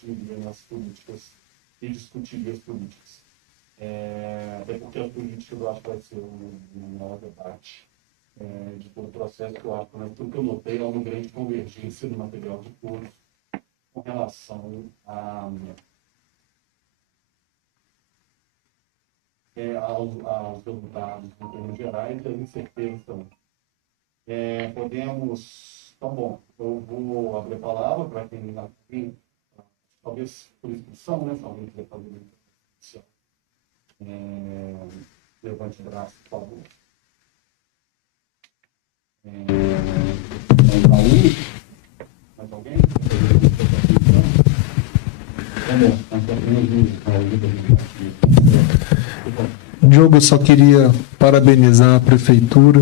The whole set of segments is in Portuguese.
continuaria nas políticas e discutiria as políticas. Até porque as políticas eu acho que vai ser um maior debate de todo o processo, que eu acho que tudo que eu notei é uma grande convergência no material de todos com relação aos resultados em termos gerais e as incertezas também. Então, bom, eu vou abrir a palavra para quem tem, talvez por inscrição, né? Se alguém quiser fazer uma inscrição. Levante o braço, por favor. Mais alguém? Diogo, eu só queria parabenizar a Prefeitura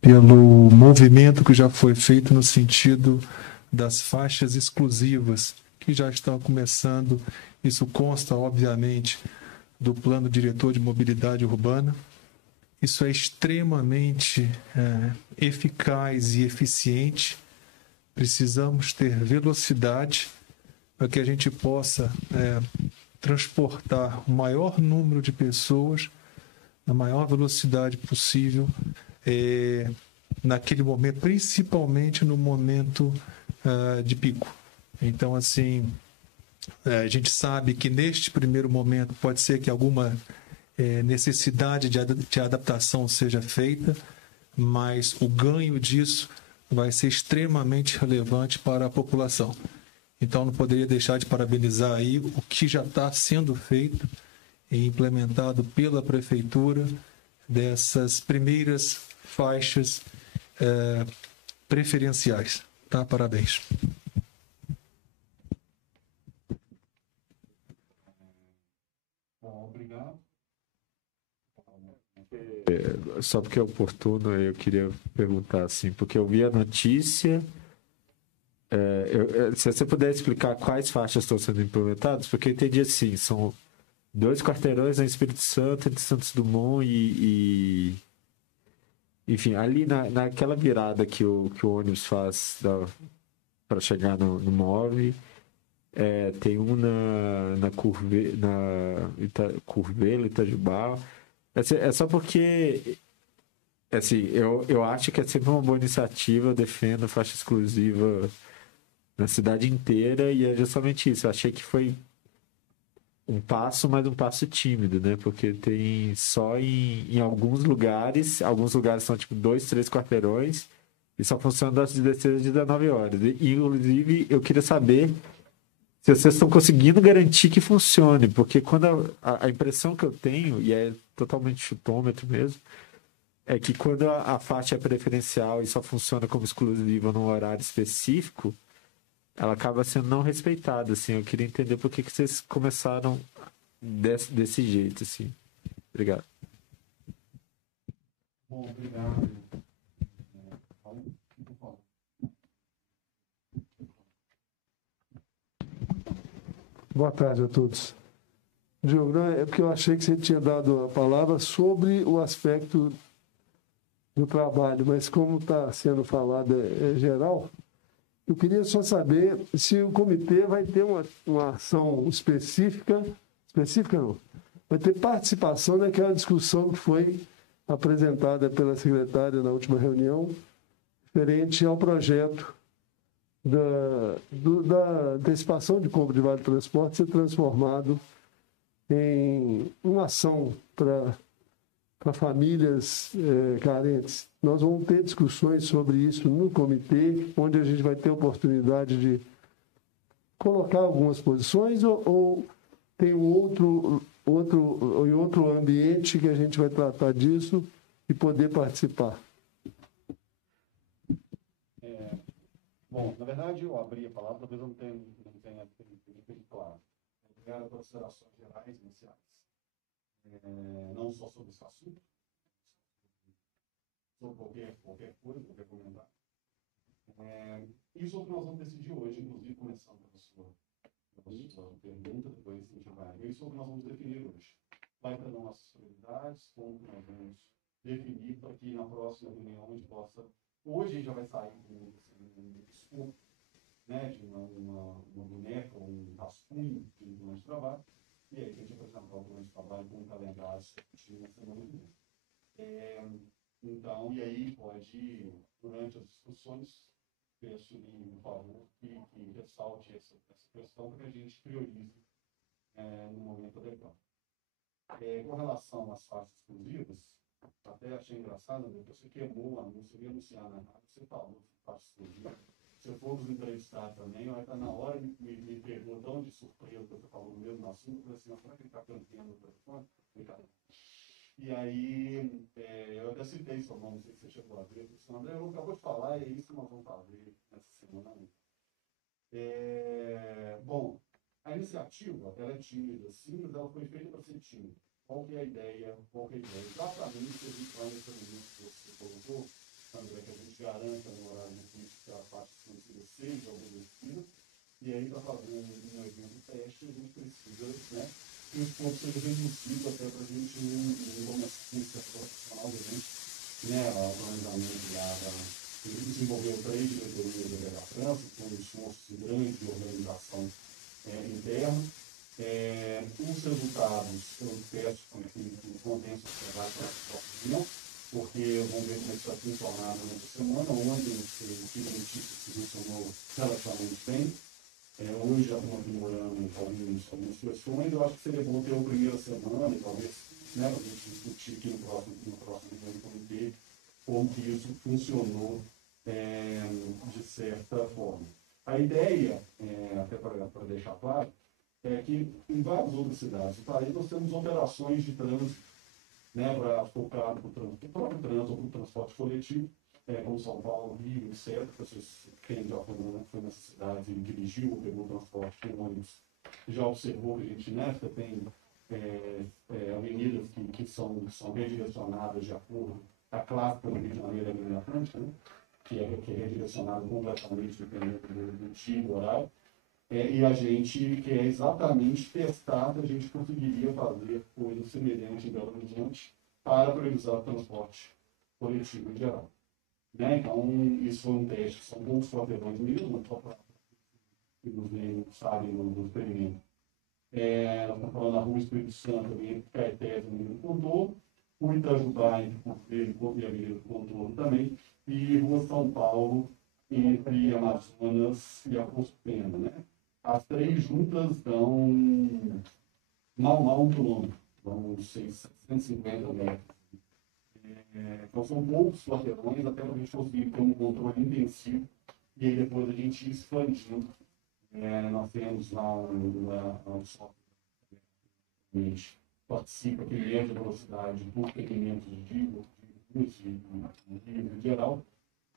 pelo movimento que já foi feito no sentido das faixas exclusivas, que já estão começando. Isso consta, obviamente, do Plano Diretor de Mobilidade Urbana. Isso é extremamente eficaz e eficiente. Precisamos ter velocidade para que a gente possa transportar o maior número de pessoas na maior velocidade possível naquele momento, principalmente no momento de pico. Então, assim, a gente sabe que neste primeiro momento pode ser que alguma necessidade de adaptação seja feita, mas o ganho disso vai ser extremamente relevante para a população. Então, não poderia deixar de parabenizar aí o que já está sendo feito e implementado pela Prefeitura dessas primeiras faixas preferenciais. Tá? Parabéns. Bom, obrigado. Só porque é oportuno, eu queria perguntar assim, porque eu vi a notícia. Se você puder explicar quais faixas estão sendo implementadas, porque eu entendi assim, são 2 quarteirões no Espírito Santo, entre Santos Dumont enfim, ali naquela virada que o ônibus faz para chegar no MOVE, tem um na Curvelo, Itajubá. É só porque, assim, eu acho que é sempre uma boa iniciativa, eu defendo faixa exclusiva na cidade inteira, e é justamente isso. Eu achei que foi um passo, mas um passo tímido, né? Porque tem só em alguns lugares são tipo 2, 3 quarteirões, e só funciona das 16 às 19 horas. E, inclusive, eu queria saber se vocês estão conseguindo garantir que funcione, porque quando a impressão que eu tenho, e é totalmente chutômetro mesmo, é que quando a faixa é preferencial e só funciona como exclusiva num horário específico, ela acaba sendo não respeitada, assim. Eu queria entender por que vocês começaram desse jeito, assim. Obrigado. Bom, obrigado. Boa tarde a todos. Diogo, é porque eu achei que você tinha dado a palavra sobre o aspecto do trabalho, mas como está sendo falado geral, eu queria só saber se o comitê vai ter uma ação específica não, vai ter participação naquela discussão que foi apresentada pela secretária na última reunião, referente ao projeto da antecipação de compra de vale transporte ser transformado em uma ação para famílias carentes. Nós vamos ter discussões sobre isso no comitê, onde a gente vai ter oportunidade de colocar algumas posições ou tem em outro ambiente que a gente vai tratar disso e poder participar. Bom, na verdade, eu abri a palavra, talvez eu não tenha feito claro. Obrigado pelas considerações gerais iniciais. Não só sobre esse assunto, sobre qualquer coisa, qualquer comentário. Isso é o que nós vamos decidir hoje, inclusive começando pela sua pergunta, depois a gente vai. Isso é o que nós vamos definir hoje. Vai para nossas prioridades, como nós vamos definir para que na próxima reunião a gente possa. Hoje a gente já vai sair do escopo, né, de uma boneca, um ruim do plano de trabalho, e aí a gente apresentar o plano de trabalho com um calendário certinho na semana que vem. Então, e aí pode, durante as discussões, peço por favor, que ressalte essa questão para que a gente priorize no momento adequado. Com relação às faixas exclusivas, até achei engraçado, né? Você queimou o anúncio, eu ia anunciar na rádio, você falou de faixa exclusiva. Se eu for nos entrevistar também, vai estar na hora, me pegou tão de surpresa que você falou no mesmo assunto, eu falei assim, será que ele está cantando no telefone? E aí, eu até citei seu nome, não sei se você chegou a ver, eu disse, André, eu acabou de falar, e é isso que nós vamos fazer nessa semana. Bom, a iniciativa, ela é tímida, sim, mas ela foi feita para ser tímida. Qual que é a ideia? Exatamente a gente vai nesse elemento que você colocou, André, que a gente garanta no horário de política que a parte financeira seja obedecida, e aí, para fazer um evento teste, a gente precisa, né, que os pontos sejam reduzidos até para a gente não começar a ser profissional da gente, né, o planejamento desenvolveu 3 diretorias da França, com um esforço grande de organização interna. Os resultados, eu peço que contém sociedade para a próxima, porque vamos ver como é que está funcionando nessa semana. Ontem eu tive notícias que funcionou relativamente bem. Hoje já estamos aprimorando algumas questões. Eu acho que seria bom ter uma primeira semana, e talvez, né, para a gente discutir aqui no próximo reunião do comitê, como que isso funcionou de certa forma. A ideia, até para deixar claro, é que em várias outras cidades do país nós temos operações de trânsito, né, para focar no próprio trânsito ou no transporte coletivo, como São Paulo, Rio, etc. Quem já foi nessa cidade e dirigiu ou pegou transporte com ônibus já observou que a gente nesta tem avenidas que são redirecionadas de acordo com a clássica do Rio de Janeiro e Avenida Atlântica, né, que é redirecionado completamente dependendo do tipo, do horário. E a gente quer exatamente testar se a gente conseguiria fazer coisas semelhantes em Belo Horizonte para priorizar o transporte coletivo em geral. Né? Então, isso foi um teste, são poucos quarteirões mesmo, só para que nos sabem no experimento. Nós estamos falando da Rua Espírito Santo, entre Caetés e Avenida do Contorno, o Itajubá, entre Porto e Avenida do Contorno também, e Rua São Paulo, entre Amazonas e Afonso Pena, né? As 3 juntas dão mal 1 quilômetro, dão 650 metros. Então são poucos quarteirões até para a gente conseguir ter um controle intensivo e aí depois a gente ir expandindo. Nós temos lá um software que a gente participa, que mede a velocidade por segmentos de luz e em geral,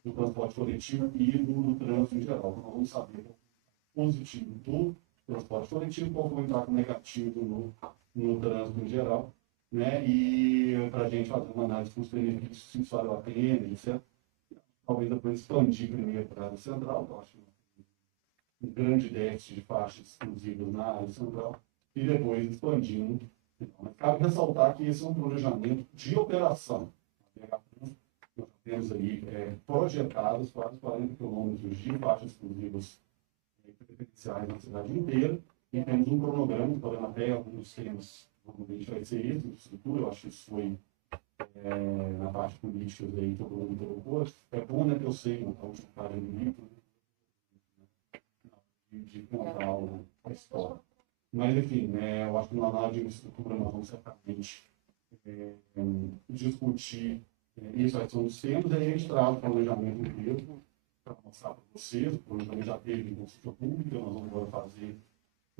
do transporte coletivo e do trânsito em geral. Então, nós vamos saber positivo do transporte coletivo, qual foi o impacto negativo no trânsito em geral, né? E para a gente fazer uma análise com os benefícios, se isso valeu a pena, etc. Talvez depois expandir primeiro para a área central, eu acho um grande déficit de faixas exclusivas na área central, e depois expandindo. Então, cabe ressaltar que esse é um planejamento de operação. Nós temos aí projetados quase 40 quilômetros de faixas exclusivas preferenciais na cidade inteira, e temos um cronograma, falando até alguns temas, normalmente vai ser isso, estrutura, eu acho que isso foi na parte política aí, todo mundo colocou. É bom, né, que eu sei, então, de cara no livro, de contar a história. Mas, enfim, eu acho que na análise de estrutura nós vamos certamente discutir isso, aí são os temas, e aí a gente traz o planejamento inteiro para mostrar para vocês. O planejamento já teve consulta pública, nós vamos agora fazer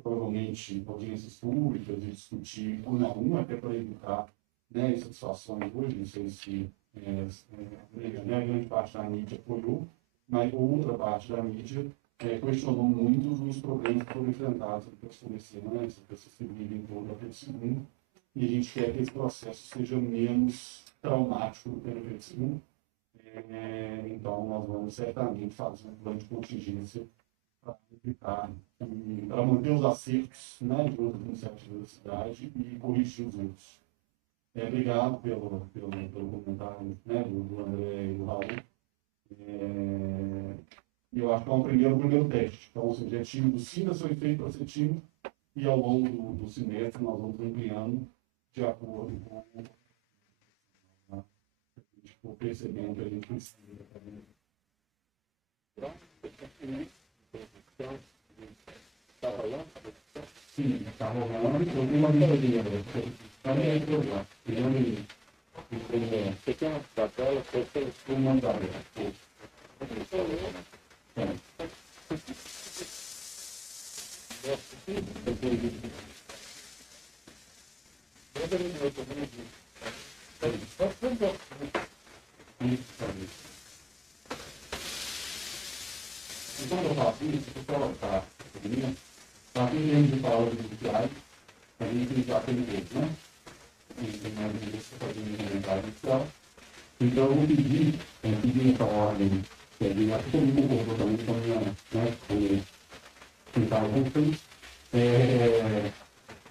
provavelmente audiências públicas e discutir um a um, até para evitar, né, insatisfações hoje. Não sei se a grande parte da mídia apoiou, mas outra parte da mídia questionou muito os problemas que foram enfrentados pelos comerciantes, pelos civis em todo aquele segundo, e a gente quer que esse processo seja menos traumático do que aquele segundo. Então, nós vamos certamente fazer um plano de contingência para evitar, para manter os acertos, né, de outras iniciativas da cidade e corrigir os erros. Obrigado pelo comentário, né, do André e do Raul. Eu acho que é um primeiro teste. Então, o objetivo do SINAS foi feito para ser tímido, e ao longo do semestre nós vamos ampliando de acordo com a gente for percebendo que a gente precisa. Está rolando? Sim, está rolando. Eu tenho uma brincadeira. Também é provar. Você tem uma tabela? Eu vou mandar. Então, eu faço isso, eu vou colocar para quem de palavras iniciais, a gente já tem tempo, né? E tem mais um isso para fazer um comentário inicial. Então, eu vou pedir essa ordem, que ele acho que todo mundo concordou também com a minha, né? Com vocês.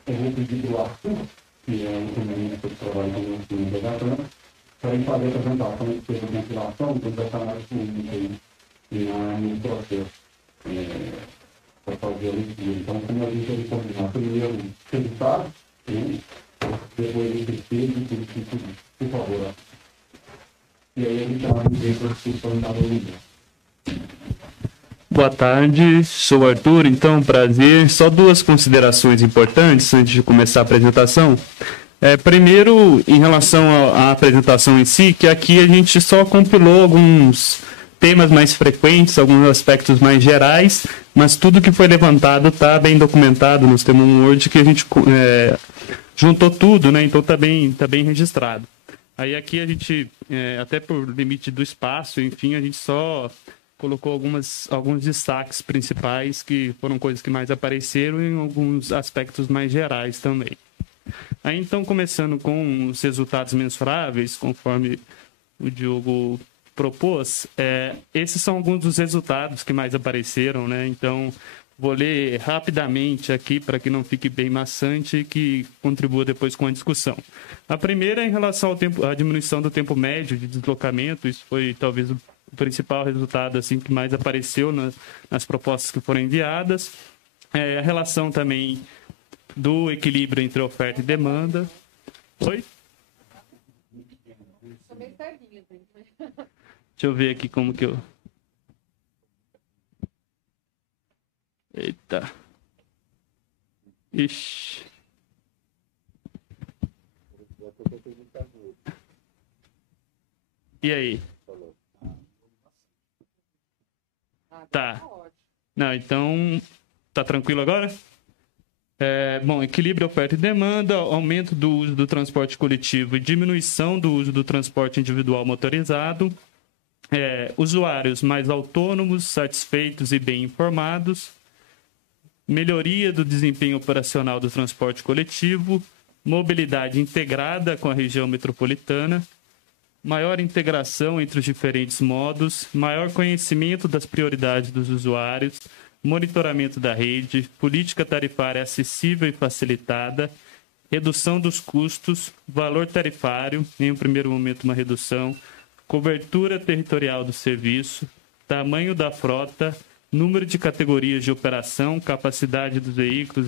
Eu vou pedir para o Arthur, que é um economista que trabalha com o Vegatran, para ele fazer a apresentação de termos de ventilação, que vai estar mais fluido aí no processo para fazer a leitura. Então, como a gente vai combinar primeiro o resultado, depois o terceiro, por favor. E aí a gente vai ver para a discussão da aluno. Boa tarde, sou o Arthur, então, prazer. Só duas considerações importantes antes de começar a apresentação. Primeiro, em relação à apresentação em si, que aqui a gente só compilou alguns temas mais frequentes, alguns aspectos mais gerais, mas tudo que foi levantado está bem documentado nos termos Word, que a gente juntou tudo, né? Então está bem registrado. Aí aqui a gente, até por limite do espaço, enfim, a gente só colocou alguns destaques principais, que foram coisas que mais apareceram, em alguns aspectos mais gerais também. Aí então, começando com os resultados mensuráveis, conforme o Diogo propôs, esses são alguns dos resultados que mais apareceram, né? Então, vou ler rapidamente aqui para que não fique bem maçante e que contribua depois com a discussão. A primeira é em relação à diminuição do tempo médio de deslocamento. Isso foi talvez o principal resultado assim, que mais apareceu nas propostas que foram enviadas. A relação também do equilíbrio entre oferta e demanda. Oi? Deixa eu ver aqui como que eu... Eita. Ixi. E aí? Tá. Não, então, tá tranquilo agora? Bom, equilíbrio oferta e demanda, aumento do uso do transporte coletivo e diminuição do uso do transporte individual motorizado, usuários mais autônomos, satisfeitos e bem informados, melhoria do desempenho operacional do transporte coletivo, mobilidade integrada com a região metropolitana, maior integração entre os diferentes modos, maior conhecimento das prioridades dos usuários, monitoramento da rede, política tarifária acessível e facilitada, redução dos custos, valor tarifário, em um primeiro momento uma redução, cobertura territorial do serviço, tamanho da frota, número de categorias de operação, capacidade dos veículos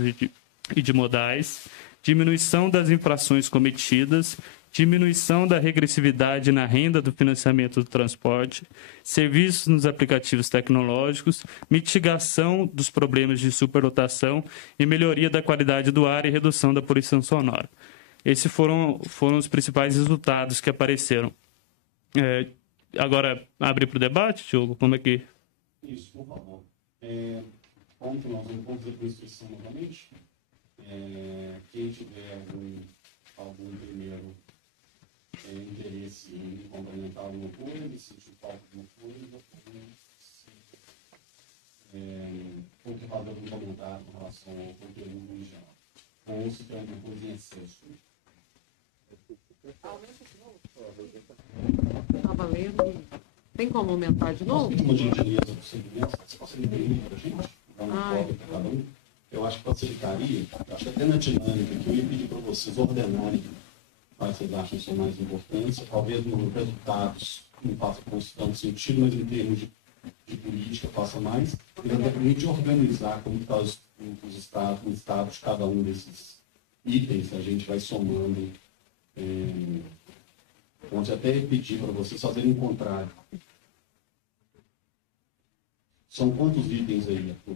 e de modais, diminuição das infrações cometidas, diminuição da regressividade na renda do financiamento do transporte, serviços nos aplicativos tecnológicos, mitigação dos problemas de superlotação e melhoria da qualidade do ar e redução da poluição sonora. Esses foram os principais resultados que apareceram. Agora, abre para o debate, Diogo? Como é que... Isso, por favor. Como nós vamos fazer com inscrição novamente? Quem tiver algum primeiro interesse em complementar alguma coisa, sentir falta de alguma coisa, ou que fazer algum comentário com relação ao conteúdo em geral. Ou se tem alguma coisa em excesso. Estava lendo. Tem como aumentar de novo? Uma gentileza do segmento, você consegue imprimir para a gente? Dar uma cópia para cada um? Eu acho que facilitaria, acho que até na dinâmica que eu ia pedir para vocês ordenarem quais vocês acham que são mais importantes, talvez nos resultados não faça tanto sentido, mas em termos de política faça mais, e até permite organizar como estão os os estados de cada um desses itens, a gente vai somando. Pode até pedir para vocês fazerem o contrário. São quantos itens aí, Arthur?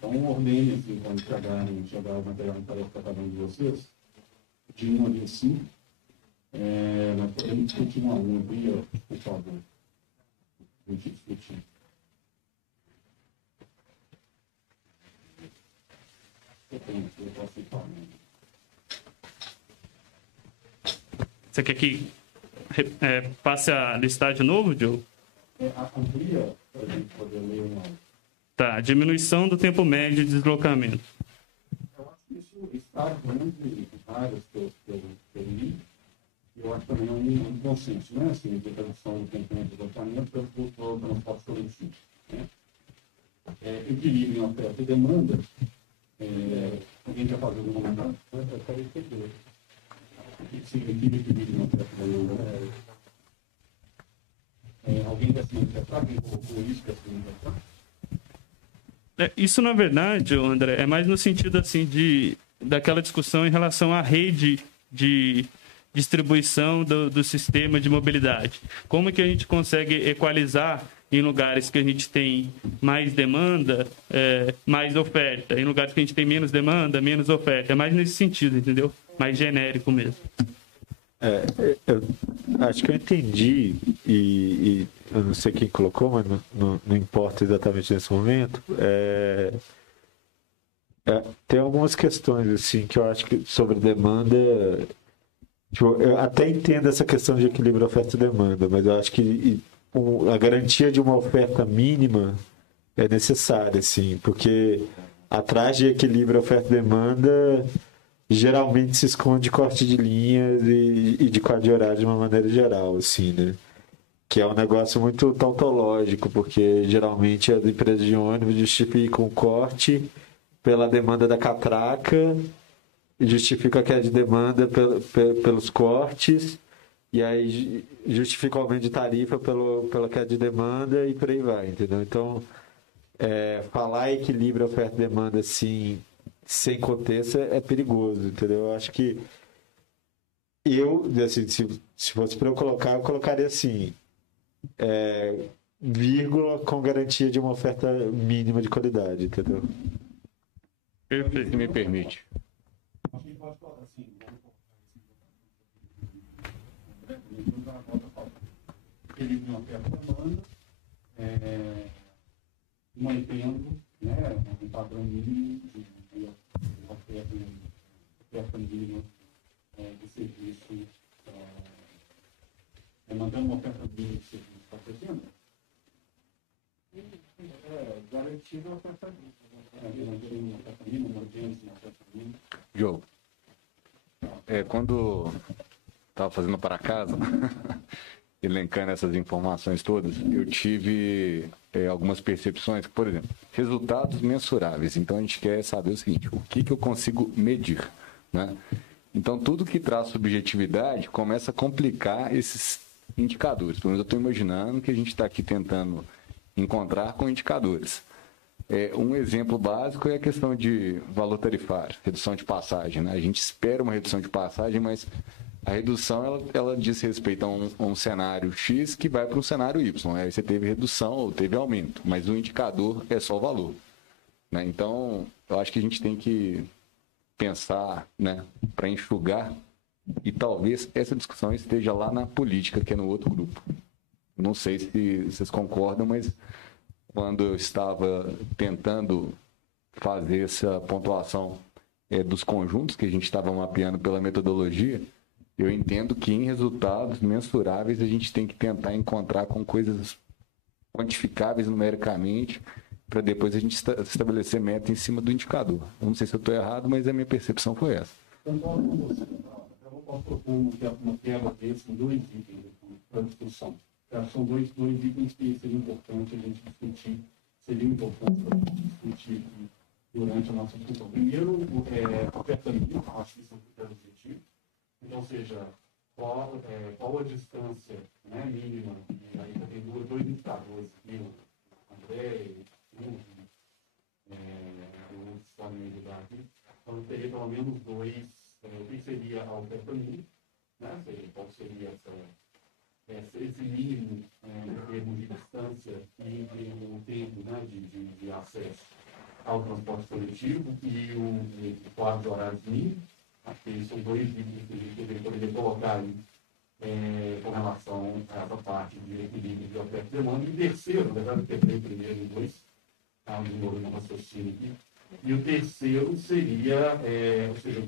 Então, ordene, assim, quando chegar o material de tarefa para cada um de vocês, de 1 a 25. Nós podemos discutir 1 a 1 aqui, ó, por favor. A gente discutir. Eu posso citar, né? Você quer que passe a listar de novo, Diogo? Amplia para a gente poder ler uma. Tá, diminuição do tempo médio de deslocamento. Eu acho que isso está entre áreas que eu li. Eu acho também um consenso, né? Assim, a redução do tempo médio de deslocamento pelo transporte coletivo. Né? Equilíbrio em oferta e demanda. Alguém quer fazer um comentário? Eu quero entender. O que significa equilíbrio em oferta e demanda? Alguém quer se manifestar? Quem colocou isso quer se manifestar? Isso, na verdade, André, é mais no sentido assim daquela discussão em relação à rede de distribuição do sistema de mobilidade. Como que a gente consegue equalizar em lugares que a gente tem mais demanda, mais oferta, em lugares que a gente tem menos demanda, menos oferta. É mais nesse sentido, entendeu? Mais genérico mesmo. Eu acho que eu entendi, e eu não sei quem colocou, mas não importa exatamente nesse momento. Tem algumas questões assim, que eu acho que sobre demanda. Tipo, eu até entendo essa questão de equilíbrio oferta e demanda, mas eu acho que a garantia de uma oferta mínima é necessária, assim, porque atrás de equilíbrio oferta e demanda geralmente se esconde corte de linhas e de quadro de horário de uma maneira geral, assim, né? Que é um negócio muito tautológico, porque geralmente as empresas de ônibus justificam o corte pela demanda da catraca e justificam a queda de demanda pelos cortes, e aí justifica o aumento de tarifa pela queda de demanda e por aí vai, entendeu? Então, falar equilíbrio oferta e demanda assim, sem contexto é perigoso, entendeu? Eu acho que assim, se fosse para eu colocaria assim, vírgula com garantia de uma oferta mínima de qualidade, entendeu? Perfeito. Se me permite. Acho que pode falar assim, equilíbrio em oferta e demanda, mantendo, né, um padrão mínimo de oferta mínima de serviço, mantendo uma oferta mínima de serviço, está percebendo? Garantir a oferta mínima. Garantir uma oferta mínima, uma urgência, uma oferta mínima. Diogo, quando estava fazendo para casa, elencando essas informações todas, eu tive algumas percepções, por exemplo, resultados mensuráveis. Então, a gente quer saber o seguinte, o que eu consigo medir, né? Então, tudo que traz subjetividade começa a complicar esses indicadores. Pelo menos eu estou imaginando que a gente está aqui tentando encontrar com indicadores. Um exemplo básico é a questão de valor tarifário, redução de passagem, né? A gente espera uma redução de passagem, mas a redução ela diz respeito a um cenário X que vai para um cenário Y. Aí você teve redução ou teve aumento, mas o indicador é só o valor, né? Então, eu acho que a gente tem que pensar, né, para enxugar, e talvez essa discussão esteja lá na política, que é no outro grupo. Não sei se vocês concordam, mas quando eu estava tentando fazer essa pontuação dos conjuntos que a gente estava mapeando pela metodologia, eu entendo que em resultados mensuráveis a gente tem que tentar encontrar com coisas quantificáveis numericamente para depois a gente estabelecer meta em cima do indicador. Eu não sei se eu estou errado, mas a minha percepção foi essa. Concordo com você. Eu vou propor uma quebra desse com 2 itens para discussão. São dois itens que seria importante a gente discutir seria importante discutir durante a nossa discussão. Primeiro, oferta mínima, acho que isso é um critério objetivo. Então, ou seja, qual a distância, né, mínima, e aí tem dois indicadores aqui, o André, o também da aqui, então teria pelo menos dois, o que seria a oferta mínima, né, ou seja, qual seria esse mínimo em termos de distância e o tempo, né, de acesso ao transporte coletivo e o quadro de horários mínimos. Acho que são dois itens que a gente poderia colocar aí com relação a essa parte de equilíbrio de oferta e demanda. E o terceiro, na verdade, eu quebrei primeiro em dois, tá, desenvolvendo um raciocínio aqui. E o terceiro seria, ou seja,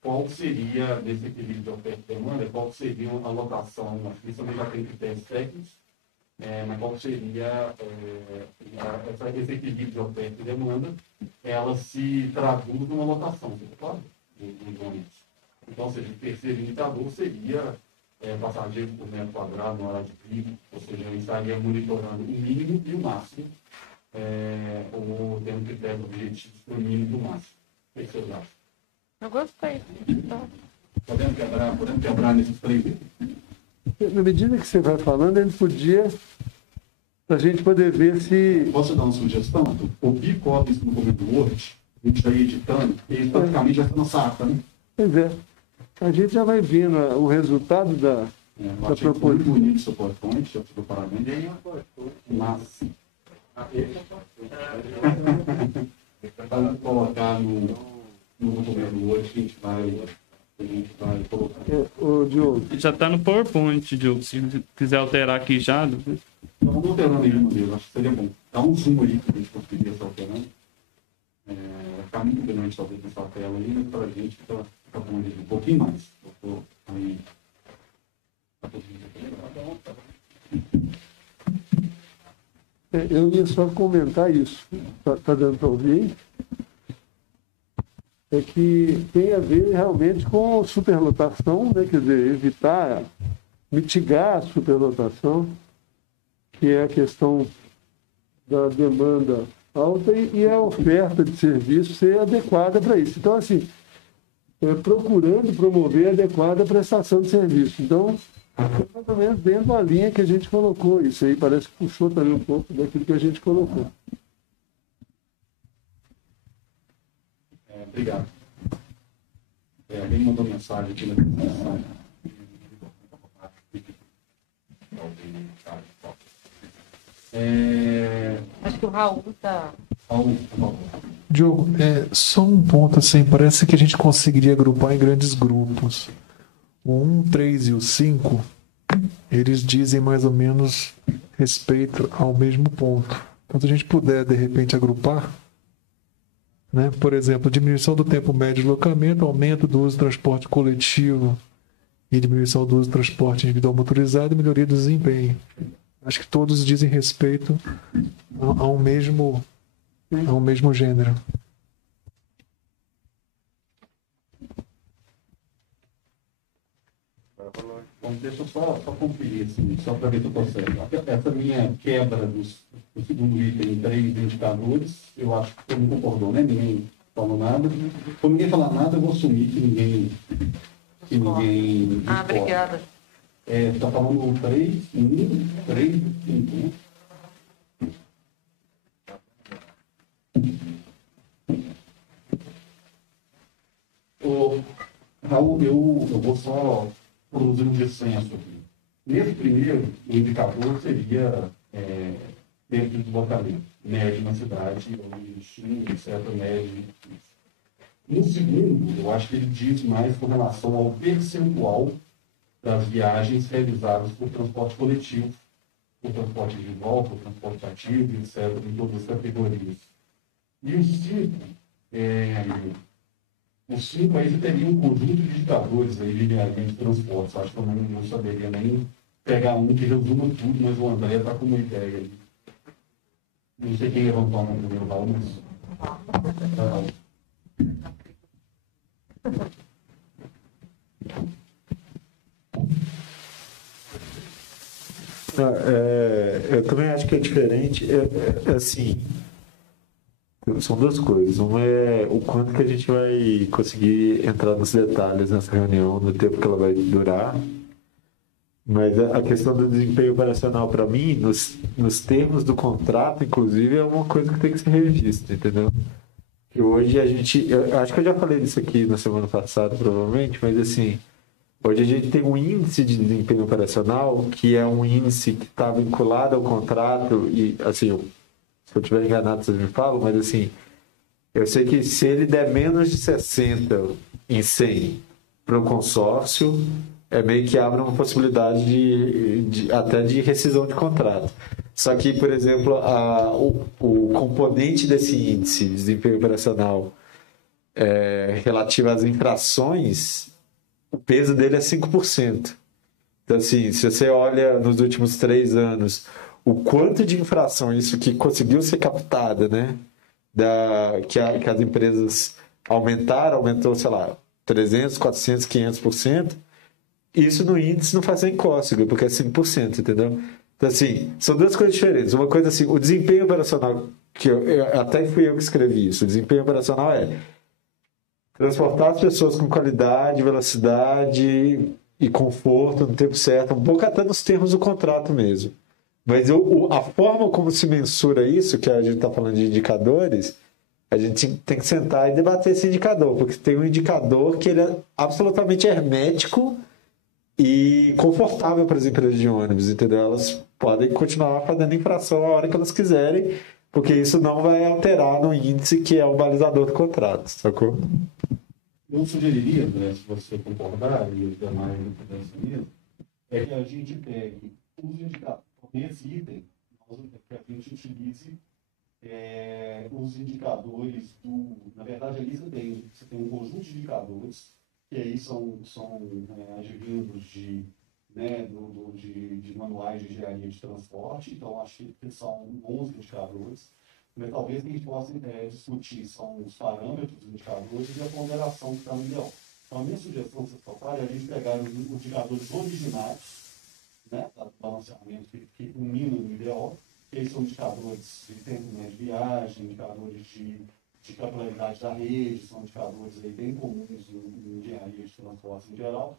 qual seria, desse equilíbrio de oferta e demanda, qual seria a alocação, acho que isso também já tem critérios técnicos, mas qual seria esse equilíbrio de oferta e demanda, ela se traduz numa alocação, você concorda? Então, ou seja, o terceiro indicador seria passageiro por metro quadrado na hora de pico, ou seja, eu estaria monitorando o mínimo e o máximo, ou tendo critérios objetivos para o mínimo e o máximo. O que vocês acham? Eu gostei. Podemos quebrar nesses três itens? Na medida que você vai falando, ele podia, para a gente poder ver se... Posso dar uma sugestão? O pico isso no documento Word, a gente vai editando, e praticamente já está na safra, né? Pois é. A gente já vai vendo o resultado da proposição. Muito bonito o seu PowerPoint, eu fico parabéns. Mas... Vamos colocar no documento Word que a gente vai colocar. Ô, Diogo. Já está no PowerPoint, Diogo. Se quiser alterar aqui já. Não vou alterar nenhuma deles, acho que seria bom. Dá um zoom aí para a gente conseguir essa alterando. Vai ficar muito grande talvez nessa tela aí, mas para a gente fica bom um pouquinho mais. Aí. Eu ia só comentar isso. Está dando para ouvir? É que tem a ver realmente com superlotação, né? Quer dizer, mitigar a superlotação, que é a questão da demanda alta e a oferta de serviço ser adequada para isso. Então, assim, procurando promover a adequada prestação de serviço. Então, mais ou menos dentro da linha que a gente colocou. Isso aí parece que puxou também um pouco daquilo que a gente colocou. Obrigado. Alguém mandou mensagem aqui na apresentação. Acho que o Raul está... Diogo, só um ponto assim, parece que a gente conseguiria agrupar em grandes grupos. O 1, 3 e o 5, eles dizem mais ou menos respeito ao mesmo ponto. Então, se a gente puder, de repente, agrupar, né? Por exemplo, diminuição do tempo médio de deslocamento, aumento do uso do transporte coletivo e diminuição do uso do transporte individual motorizado e melhoria do desempenho. Acho que todos dizem respeito ao mesmo gênero. Bom, deixa eu só conferir, assim, só para ver se eu estou certo. Essa minha quebra do segundo item em 3 indicadores, eu acho que todo mundo concordou, né? Ninguém falou nada. Quando ninguém falar nada, eu vou assumir que ninguém obrigada. Está falando 3, 1, 3, 5. Raul, eu vou só produzir um descenso aqui. Nesse primeiro, o indicador seria tempo de deslocamento médio na cidade, ou certo médio. No segundo, eu acho que ele diz mais com relação ao percentual das viagens realizadas por transporte coletivo, por transporte individual, por transporte ativo, etc., em todas as categorias. E o 5 aí teria um conjunto de indicadores aí de engenharia de transportes. Acho que eu não saberia nem pegar um que resuma tudo, mas o André está com uma ideia aí. Não sei quem levantou a mão primeiro, Raul, mas... Eu também acho que é diferente. Assim, São duas coisas. Uma é o quanto que a gente vai conseguir entrar nos detalhes nessa reunião, no tempo que ela vai durar. Mas a questão do desempenho operacional, para mim, nos termos do contrato, inclusive, é uma coisa que tem que ser revista, entendeu? Que hoje a gente. Eu acho que eu já falei disso aqui na semana passada, provavelmente, mas assim. Hoje a gente tem um índice de desempenho operacional, que é um índice que está vinculado ao contrato, e assim, se eu estiver enganado, vocês me falam, mas assim, eu sei que se ele der menos de 60 em 100 para o consórcio, é meio que abre uma possibilidade até de rescisão de contrato. Só que, por exemplo, o componente desse índice de desempenho operacional relativo às infrações, o peso dele é 5%. Então, assim, se você olha nos últimos 3 anos, o quanto de infração isso que conseguiu ser captada, né? Que as empresas aumentou, sei lá, 300, 400, 500%, isso no índice não faz nem cócega, porque é 5%, entendeu? Então, assim, são duas coisas diferentes. Uma coisa assim, o desempenho operacional, que até fui eu que escrevi isso, o desempenho operacional é transportar as pessoas com qualidade, velocidade e conforto no tempo certo, um pouco até nos termos do contrato mesmo. Mas a forma como se mensura isso, que a gente está falando de indicadores, a gente tem que sentar e debater esse indicador, porque tem um indicador que ele é absolutamente hermético e confortável para as empresas de ônibus, entendeu? Elas podem continuar fazendo infração a hora que elas quiserem, porque isso não vai alterar no índice que é o balizador do contrato, sacou? Eu sugeriria, André, se você concordar, e os demais mesmo, é que a gente pegue os indicadores, nesse item, que a gente utilize os indicadores na verdade, ali você tem um conjunto de indicadores, que aí são advindos de manuais de engenharia de transporte, então acho que são 11 indicadores. Mas talvez a gente possa discutir são os parâmetros dos indicadores e a ponderação que está no ideal. Então, a minha sugestão, se for é a gente pegar os indicadores originais, né, do balanceamento que culminam no ideal, que aí são indicadores de tempo médio de viagem, indicadores de capilaridade da rede, são indicadores aí bem comuns em engenharia de transporte em geral,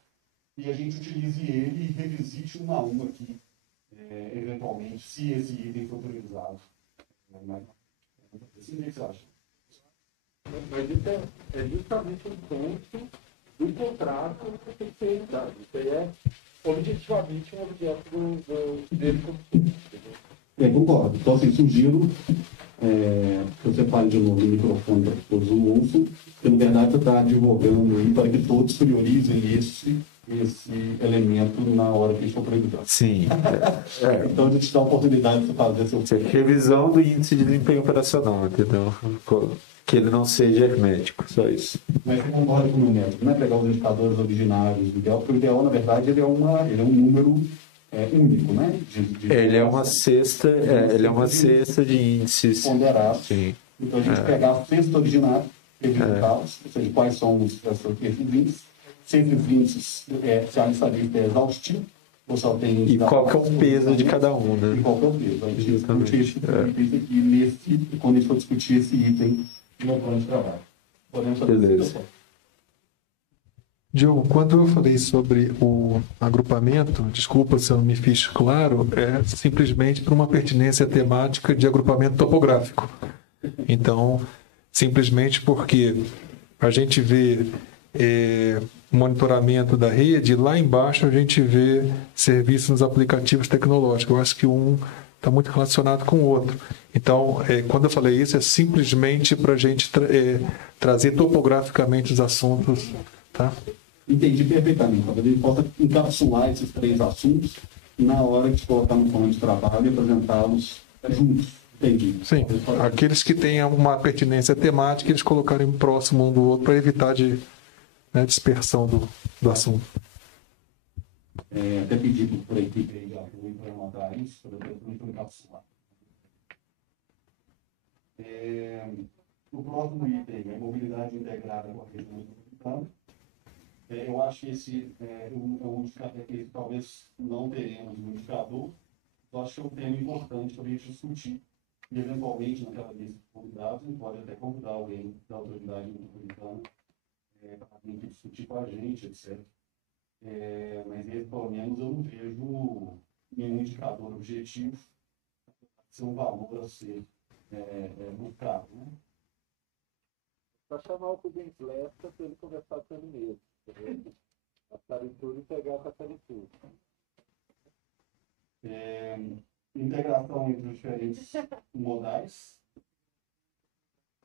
e a gente utilize ele e revisite um a um aqui, eventualmente, se esse item for priorizado. Assim, o que você acha? Mas isso é justamente um ponto do contrato que tem que ser realizado. Isso aí é objetivamente um objeto dele como entendeu? Concordo. Então, assim, sugiro que você fale de novo no microfone para que todos o ouçam, porque, na verdade, você está advogando aí para que todos priorizem esse elemento na hora que eles for priorizar. Sim. Então, a gente dá a oportunidade de você fazer seu... Revisão do índice de desempenho operacional, entendeu? Que ele não seja hermético, só isso. Mas você concorda com o meu método, né? Pegar os indicadores originários do ideal, porque o ideal, na verdade, ele é um número único, né? Ele é uma cesta, de índices ponderados. Sim. Então, a gente pegar a cesta originária, revisitá-los, ou seja, quais são esses índices. Se esses índices, se a lista é exaustiva, ou só tem... E qual que é o peso de cada um, né? E qual que é o peso. A gente discute isso aqui quando a gente for discutir esse item no plano de trabalho. Podemos fazer Beleza. Diogo, quando eu falei sobre o agrupamento, desculpa se eu não me fiz claro, é simplesmente por uma pertinência temática de agrupamento topográfico. Então, simplesmente porque a gente vê monitoramento da rede, lá embaixo a gente vê serviços nos aplicativos tecnológicos. Eu acho que um está muito relacionado com o outro. Então, quando eu falei isso, é simplesmente para a gente trazer topograficamente os assuntos, tá? Entendi perfeitamente. Talvez a gente possa encapsular esses 3 assuntos na hora de colocar no plano de trabalho e apresentá-los juntos. Entendi. Sim, aqueles que têm uma pertinência temática, eles colocarem próximo um do outro para evitar dispersão do assunto. Até pedir para a equipe de apoio para anotar isso, para eu encapsular. O próximo item é mobilidade integrada com a região metropolitana. Eu acho que esse é um indicador que talvez não teremos no indicador. Eu acho que é um tema importante para a gente discutir E, eventualmente, naquela lista de convidados, a gente pode até convidar alguém da autoridade metropolitana para vir aqui discutir com a gente, etc. Mas, pelo menos, eu não vejo nenhum indicador objetivo de ser um valor a ser buscado, né? Para chamar o Rubens Lessa para ele conversar com ele mesmo. Passar em tudo e pegar a passar em tudo. Integração entre os diferentes modais.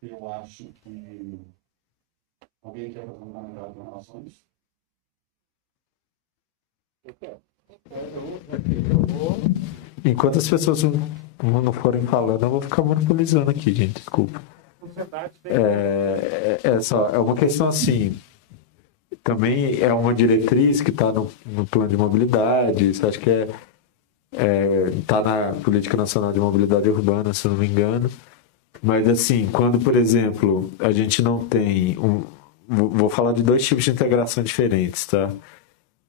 Eu acho que alguém quer fazer um comentário com relação a isso? Enquanto as pessoas não forem falando, eu vou ficar monopolizando aqui, gente. Desculpa. É uma questão assim. Também é uma diretriz que está no plano de mobilidade. Isso acho que está na Política Nacional de Mobilidade Urbana, se eu não me engano. Mas assim, quando, por exemplo, a gente não tem vou falar de dois tipos de integração diferentes, tá?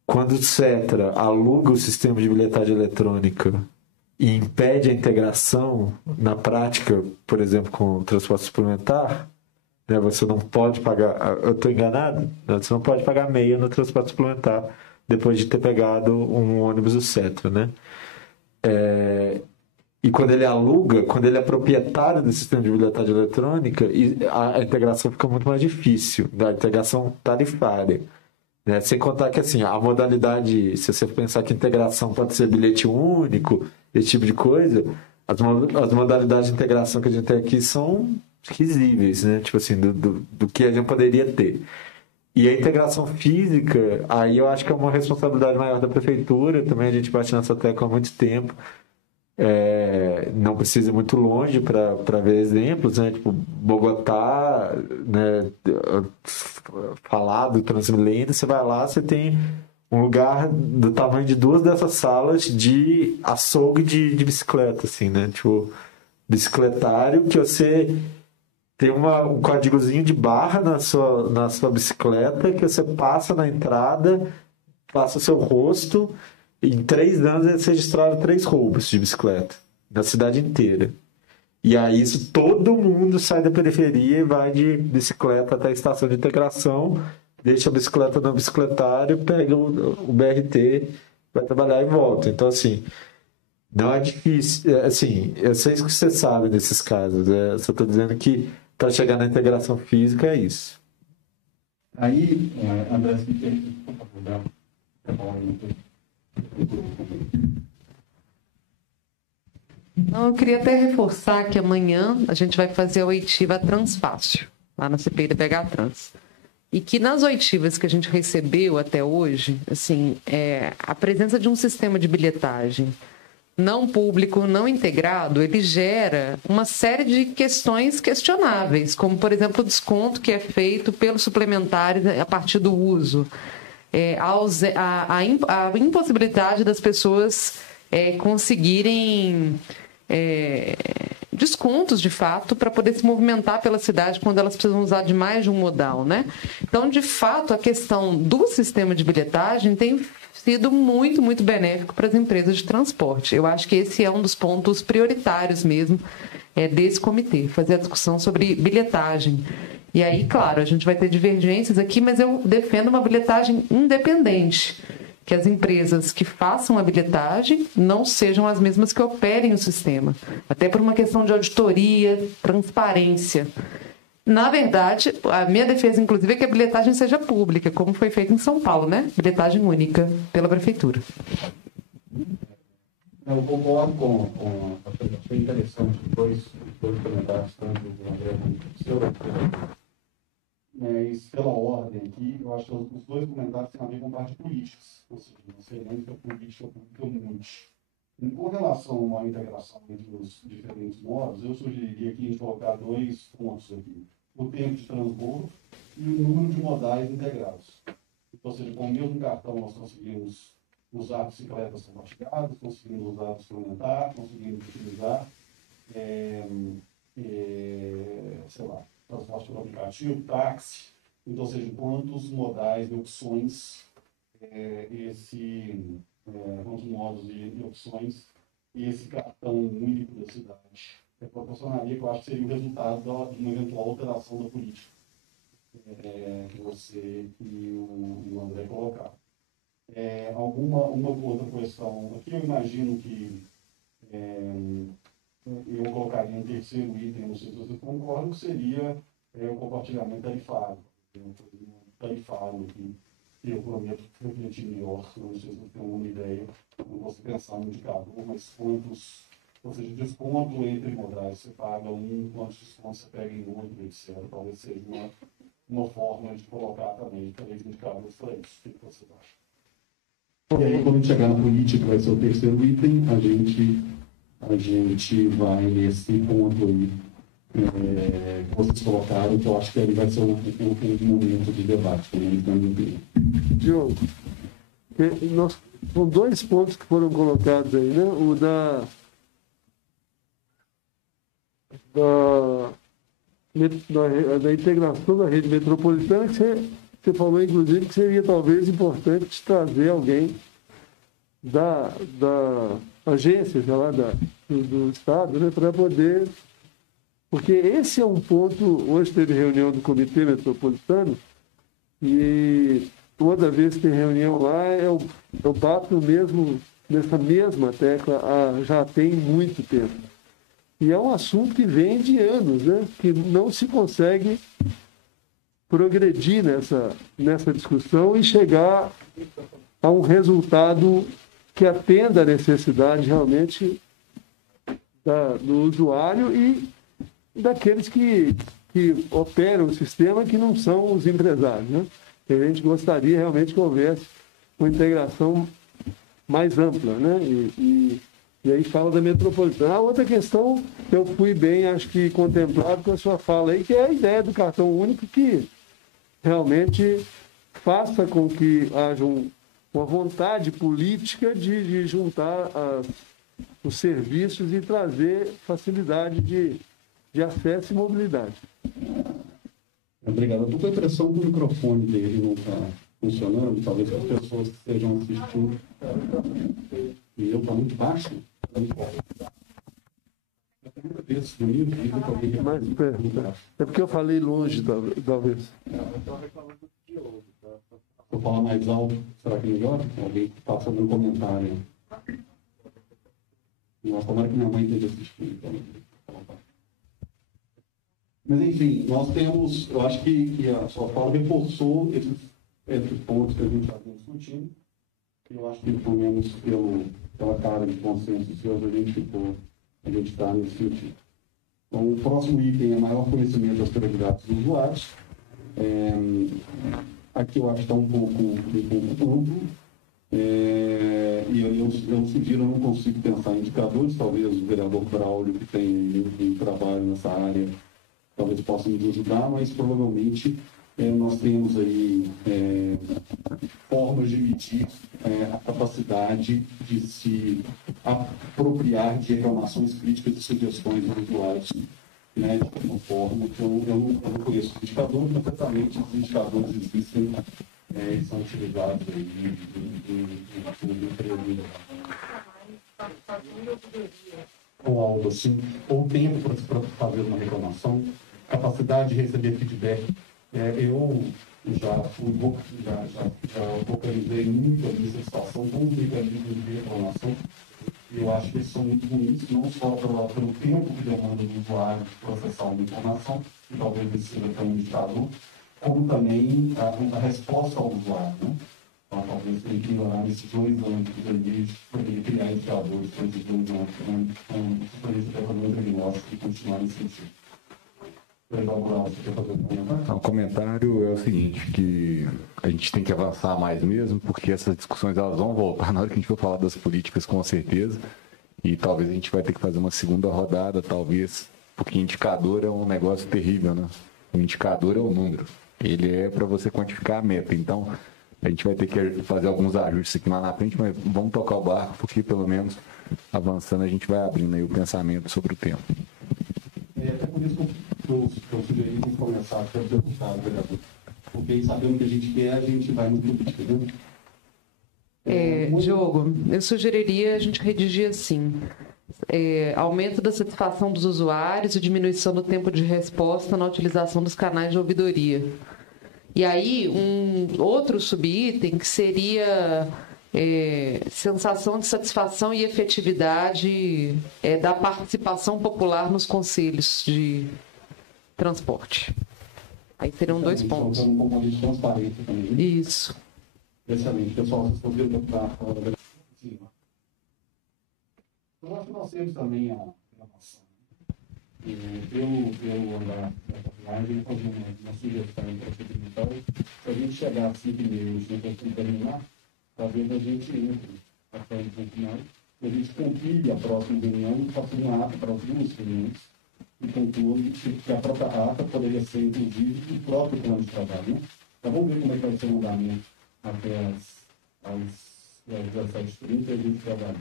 Quando o Cetra aluga o sistema de bilhetagem eletrônica e impede a integração na prática, por exemplo, com o transporte suplementar, né, você não pode pagar... Eu estou enganado? Você não pode pagar meia no transporte suplementar depois de ter pegado um ônibus do Cetra, né? E quando ele aluga, quando ele é proprietário do sistema de bilhetagem eletrônica, a integração fica muito mais difícil, da integração tarifária. Né? Sem contar que assim, a modalidade, se você pensar que integração pode ser bilhete único, esse tipo de coisa, as modalidades de integração que a gente tem aqui são risíveis, né? Tipo assim, do que a gente poderia ter. E a integração física, aí eu acho que é uma responsabilidade maior da prefeitura, também a gente bate nessa tecla há muito tempo. Não precisa ir muito longe para ver exemplos, né? Tipo, Bogotá, né? Falar do Transmilênio, você vai lá, você tem um lugar do tamanho de 2 dessas salas de açougue de bicicleta, assim, né? Tipo, bicicletário que você tem um códigozinho de barra na sua bicicleta que você passa na entrada, passa o seu rosto. Em 3 anos eles registraram 3 roubos de bicicleta na cidade inteira. E aí isso, todo mundo sai da periferia e vai de bicicleta até a estação de integração, deixa a bicicleta no bicicletário, pega o BRT, vai trabalhar e volta. Então, assim, não é difícil. Assim, eu sei que você sabe desses casos. Eu só estou dizendo que para chegar na integração física é isso. Aí, André, se tem Não, eu queria até reforçar que amanhã a gente vai fazer a oitiva Transfácil, lá na CPI da PH Trans. E que nas oitivas que a gente recebeu até hoje, assim, a presença de um sistema de bilhetagem não público, não integrado, ele gera uma série de questões questionáveis, como, por exemplo, o desconto que é feito pelos suplementares a partir do uso, a impossibilidade das pessoas conseguirem descontos, de fato, para poder se movimentar pela cidade quando elas precisam usar de mais de um modal, né? Então, de fato, a questão do sistema de bilhetagem tem sido muito, muito benéfico para as empresas de transporte. Eu acho que esse é um dos pontos prioritários mesmo desse comitê, fazer a discussão sobre bilhetagem. E aí, claro, a gente vai ter divergências aqui, mas eu defendo uma bilhetagem independente, que as empresas que façam a bilhetagem não sejam as mesmas que operem o sistema, até por uma questão de auditoria, transparência. Na verdade, a minha defesa, inclusive, é que a bilhetagem seja pública, como foi feito em São Paulo, né? Bilhetagem única pela prefeitura. Eu concordo com achei interessante dois comentários, tanto do André quanto do seu. Mas, pela ordem aqui, eu acho que os 2 comentários têm a ver com parte políticas, ou seja, você lembra política pública. Com relação à integração entre os diferentes modos, eu sugeriria que a gente colocar 2 pontos aqui. O tempo de transbordo e o número de modais integrados. Ou seja, com o mesmo cartão nós conseguimos usar bicicletas compartilhadas, conseguimos usar o suplementar, conseguimos utilizar, sei lá, transporte pelo aplicativo, táxi. Então, ou seja, quantos modais e opções, quantos modos e opções esse cartão único da cidade proporcionaria, que eu acho que seria o resultado de uma eventual alteração da política que você e o André colocaram. Uma outra questão, aqui eu imagino que eu colocaria um terceiro item, não sei se vocês concordam, que seria o compartilhamento tarifário. Tarifário que eu prometo refletir melhor, não sei se vocês têm alguma ideia, não posso pensar no indicador, mas quantos, ou seja, desconto entre modais, você paga um, quantos descontos você pega em outro, etc. Talvez seja uma forma de colocar também diferentes indicadores para isso. O que você acha? E aí, quando a gente chegar na política, vai ser o terceiro item, a gente vai nesse ponto aí que vocês colocaram, que eu acho que aí vai ser um momento de debate, pelo menos na minha opinião. Diogo, são dois pontos que foram colocados aí, né? O da integração da rede metropolitana, que você falou, inclusive, que seria talvez importante trazer alguém da agência, sei lá, do Estado, né, para poder... Porque esse é um ponto... Hoje teve reunião do Comitê Metropolitano e toda vez que tem reunião lá, eu bato nessa mesma tecla já tem muito tempo. E é um assunto que vem de anos, né, que não se consegue progredir nessa discussão e chegar a um resultado que atenda à necessidade realmente do usuário e daqueles que operam o sistema, que não são os empresários, né? A gente gostaria realmente que houvesse uma integração mais ampla, né? E aí fala da metropolitana. A outra questão que eu fui bem, acho que contemplado com a sua fala aí, que é a ideia do cartão único, que realmente faça com que haja uma vontade política de juntar os serviços e trazer facilidade de acesso e mobilidade. Obrigado. Eu estou com a impressão que o microfone dele não está funcionando, talvez as pessoas que estejam assistindo. E eu estou muito baixo. Mais perto. É porque eu falei longe, talvez. Vou falar mais alto, será que melhor? Alguém está fazendo um comentário. Nossa, tomara que minha mãe esteja assistindo. Então. Mas, enfim, nós temos, eu acho que a sua fala reforçou esses pontos que a gente já vem discutindo. Eu acho que, pelo menos pela cara de consenso seus, a gente está nesse sentido. Então, o próximo item é maior conhecimento das prioridades dos usuários. Aqui eu acho que está um pouco amplo. E eu sugiro, eu não consigo pensar em indicadores, talvez o vereador Braulio, que tem um trabalho nessa área, talvez possa nos ajudar, mas provavelmente nós temos aí formas de medir a capacidade de se apropriar de reclamações críticas e sugestões dos usuários, né, de alguma forma. Então, eu não conheço os indicadores, mas certamente os indicadores existem e são utilizados aí em empresas. Ou algo assim, ou tempo para fazer uma reclamação, capacidade de receber feedback. Eu já localizei muito a minha situação com mecanismos de reclamação. Eu acho que eles são muito ruins, não só pelo tempo que demanda do usuário de processar uma informação, que talvez ele seja tão indicador, como também a resposta ao usuário, né? Então, talvez tenha que melhorar nesses 2 anos de limite, poderia criar indicadores para esses 2 anos, para isso até fazer um diagnóstico e continuar nesse sentido. O comentário é o seguinte, que a gente tem que avançar mais mesmo, porque essas discussões elas vão voltar na hora que a gente for falar das políticas, com certeza, e talvez a gente vai ter que fazer uma segunda rodada, talvez, porque indicador é um negócio terrível, né? O indicador é o número, ele é para você quantificar a meta, então a gente vai ter que fazer alguns ajustes aqui lá na frente, mas vamos tocar o barco, porque pelo menos avançando a gente vai abrindo aí o pensamento sobre o tema. É por isso que eu sugeri que começar a ser deputado, vereador. Porque sabendo o que a gente quer, a gente vai no política, né? Diogo, eu sugeriria a gente redigir assim. aumento da satisfação dos usuários e diminuição do tempo de resposta na utilização dos canais de ouvidoria. E aí, um outro subitem que seria sensação de satisfação e efetividade da participação popular nos conselhos de transporte. Aí seriam 2 pontos. Um componente de transparência também. Isso. Excelente, pessoal. Vocês poderiam botar fora da cima. Eu acho que nós temos também a noção. Pelo andar da faculdade, fazer uma sugestão procedimental. Se a gente chegar a 5 e-mails e não conseguir terminar, talvez a gente entre até o final e a gente conclua a próxima reunião e faça uma ata para as 2 reuniões e conclui que a própria ata poderia ser, inclusive, o próprio plano de trabalho. Né? Então, vamos ver como é que vai ser o andamento até às 17h30 e a gente trabalha.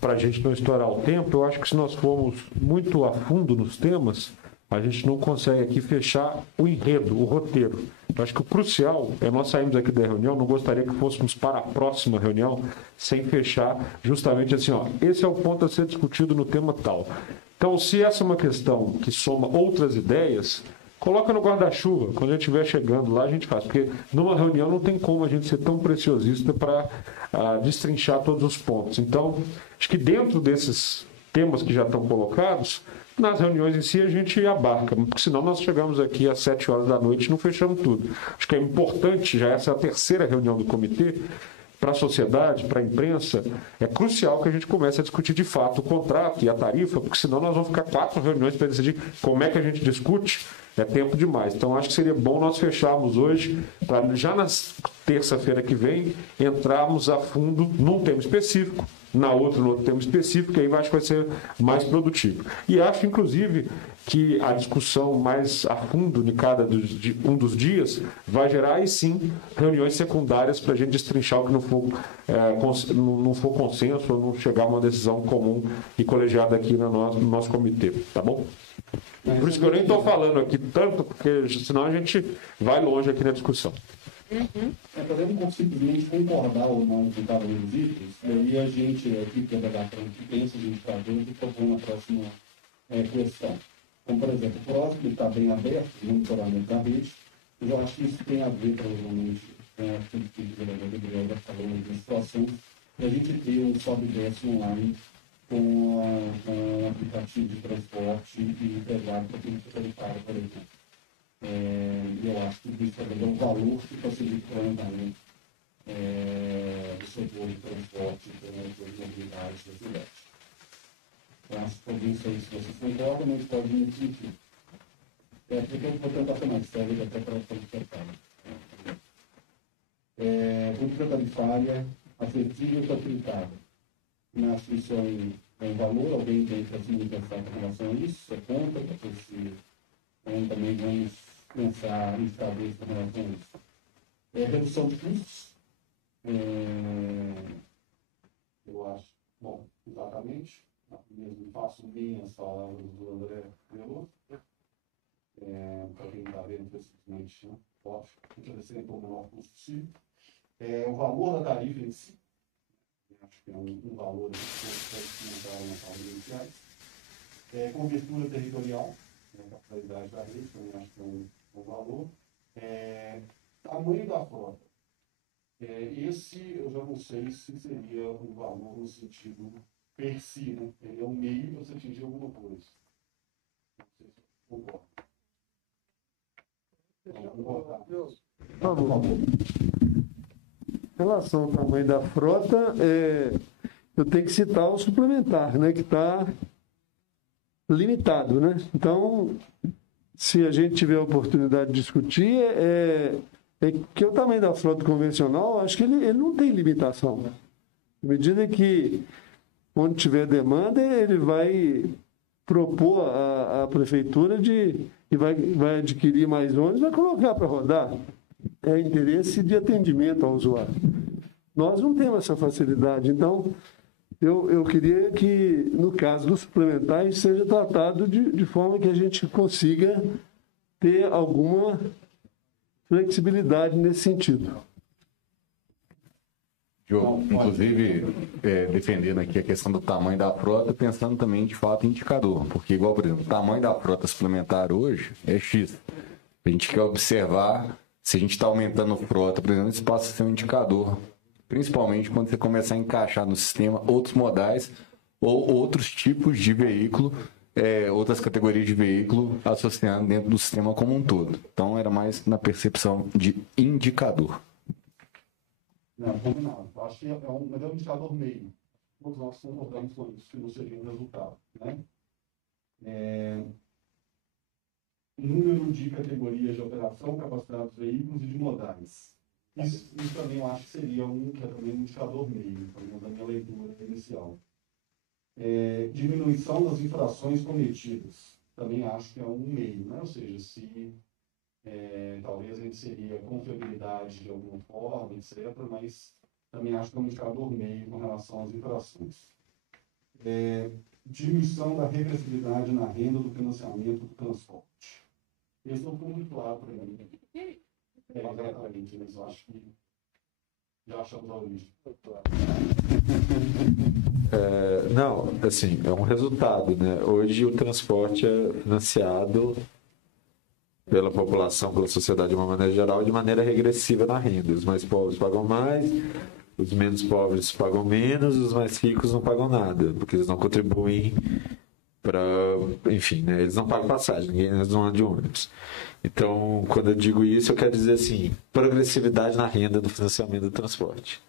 Para a gente não estourar o tempo, eu acho que se nós formos muito a fundo nos temas, a gente não consegue aqui fechar o enredo, o roteiro. Eu acho que o crucial é nós sairmos aqui da reunião, não gostaria que fôssemos para a próxima reunião sem fechar justamente assim, ó, esse é o ponto a ser discutido no tema tal. Então, se essa é uma questão que soma outras ideias, coloca no guarda-chuva, quando a gente estiver chegando lá, a gente faz. Porque numa reunião não tem como a gente ser tão preciosista para destrinchar todos os pontos. Então, acho que dentro desses temas que já estão colocados, nas reuniões em si a gente abarca, porque senão nós chegamos aqui às 7 horas da noite e não fechamos tudo. Acho que é importante, já essa é a terceira reunião do comitê, para a sociedade, para a imprensa, é crucial que a gente comece a discutir de fato o contrato e a tarifa, porque senão nós vamos ficar 4 reuniões para decidir como é que a gente discute, é tempo demais. Então, acho que seria bom nós fecharmos hoje, para já na terça-feira que vem, entrarmos a fundo num tema específico, no outro tema específico, que aí acho que vai ser mais produtivo. E acho, inclusive, que a discussão mais a fundo de um dos dias vai gerar, aí sim, reuniões secundárias para a gente destrinchar o que não for consenso ou não chegar a uma decisão comum e colegiada aqui no nosso comitê, tá bom? Por isso que eu nem estou falando aqui tanto, porque senão a gente vai longe aqui na discussão. Podemos simplesmente concordar ou não com cada um dos itens, daí a gente, aqui, que é da que pensa, a gente está dentro e propõe na próxima questão. Como, por exemplo, o próximo está bem aberto, o monitoramento da rede. Eu já acho que isso tem a ver, provavelmente, com aquilo que o vereador Gabriel já falou nas situações, de a gente ter um sobe e desce online com um aplicativo de transporte e integrado para quem tarifário, por exemplo. Eu acho que isso também é um valor que facilita o andamento do setor de transporte e de mobilidade da cidade. Eu acho que por isso aí, se vocês concordam, não pode me sentir. Porque eu vou tentar ser mais sério até para completar. Política tarifária, acessível e facilitada. Na atribuição em valor, alguém tem que manifestar com relação a isso? É contra, porque se também vamos pensar em saber com relação a isso. Redução de custos. Eu acho, bom, exatamente. Mesmo faço minhas palavras do André Veloso. Para quem está vendo, precisamente, né? Pode oferecer por menor custo possível. O valor da tarifa em si, acho que é um valor que pode se montar nas aulas iniciais. Cobertura territorial, a capacidade da rede, também acho que é um valor. Tamanho da frota. Esse eu já não sei se seria um valor no sentido per si, né? Ele é um meio para você atingir alguma coisa. Não sei se concorda. Por favor. Em relação ao tamanho da frota, eu tenho que citar o suplementar, né, que está limitado, né? Então, se a gente tiver a oportunidade de discutir, que o tamanho da frota convencional, acho que ele não tem limitação. À medida que, onde tiver demanda, ele vai propor à prefeitura e vai adquirir mais ônibus, vai colocar para rodar. É interesse de atendimento ao usuário. Nós não temos essa facilidade, então eu queria que, no caso do suplementar, isso seja tratado de forma que a gente consiga ter alguma flexibilidade nesse sentido. Eu, inclusive, defendendo aqui a questão do tamanho da frota, pensando também, de fato, em indicador. Porque, igual, por exemplo, o tamanho da frota suplementar hoje é X. A gente quer observar se a gente está aumentando a frota, por exemplo, isso passa a ser um indicador. Principalmente quando você começar a encaixar no sistema outros modais ou outros tipos de veículo, outras categorias de veículo associando dentro do sistema como um todo. Então, era mais na percepção de indicador. Não, combinado. Acho que é um indicador meio. Todos nós concordamos com isso, que não seria um resultado. Né? Número de categorias de operação, capacidade dos veículos e de modais. Isso também eu acho que seria um indicador meio, pelo menos na minha leitura inicial. Diminuição das infrações cometidas. Também acho que é um meio, né? Ou seja, se talvez a gente seria confiabilidade de alguma forma, etc., mas também acho que é um indicador meio com relação às infrações. Diminuição da regressividade na renda do financiamento do transporte. Esse não ficou muito claro para mim. Exatamente, mas eu acho que já achamos a origem. Não, assim, é um resultado, né? Hoje o transporte é financiado pela população, pela sociedade de uma maneira geral, de maneira regressiva na renda. Os mais pobres pagam mais, os menos pobres pagam menos, os mais ricos não pagam nada, porque eles não contribuem para... Enfim, né? Eles não pagam passagem, eles não andam de ônibus. Então, quando eu digo isso, eu quero dizer assim, progressividade na renda do financiamento do transporte.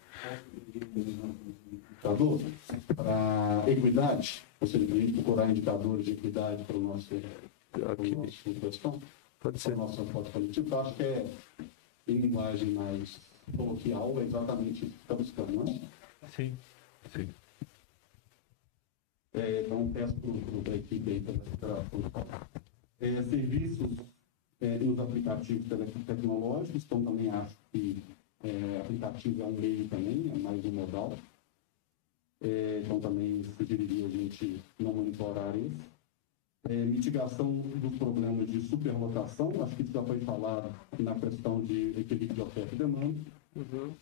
Indicador para equidade, ou seja, a gente procurar indicadores de equidade para o nosso questão. Pode ser. Para o nosso transporte coletivo, eu acho que em linguagem mais coloquial, é exatamente isso que está buscando, não é? Sim. Então, peço para a equipe aí para serviços nos aplicativos tecnológicos, então também acho que aplicativo é um meio também, é mais um modal. Então também sugeriria a gente não monitorar isso. Mitigação dos problemas de superlotação, acho que isso já foi falado na questão de equilíbrio de oferta e demanda.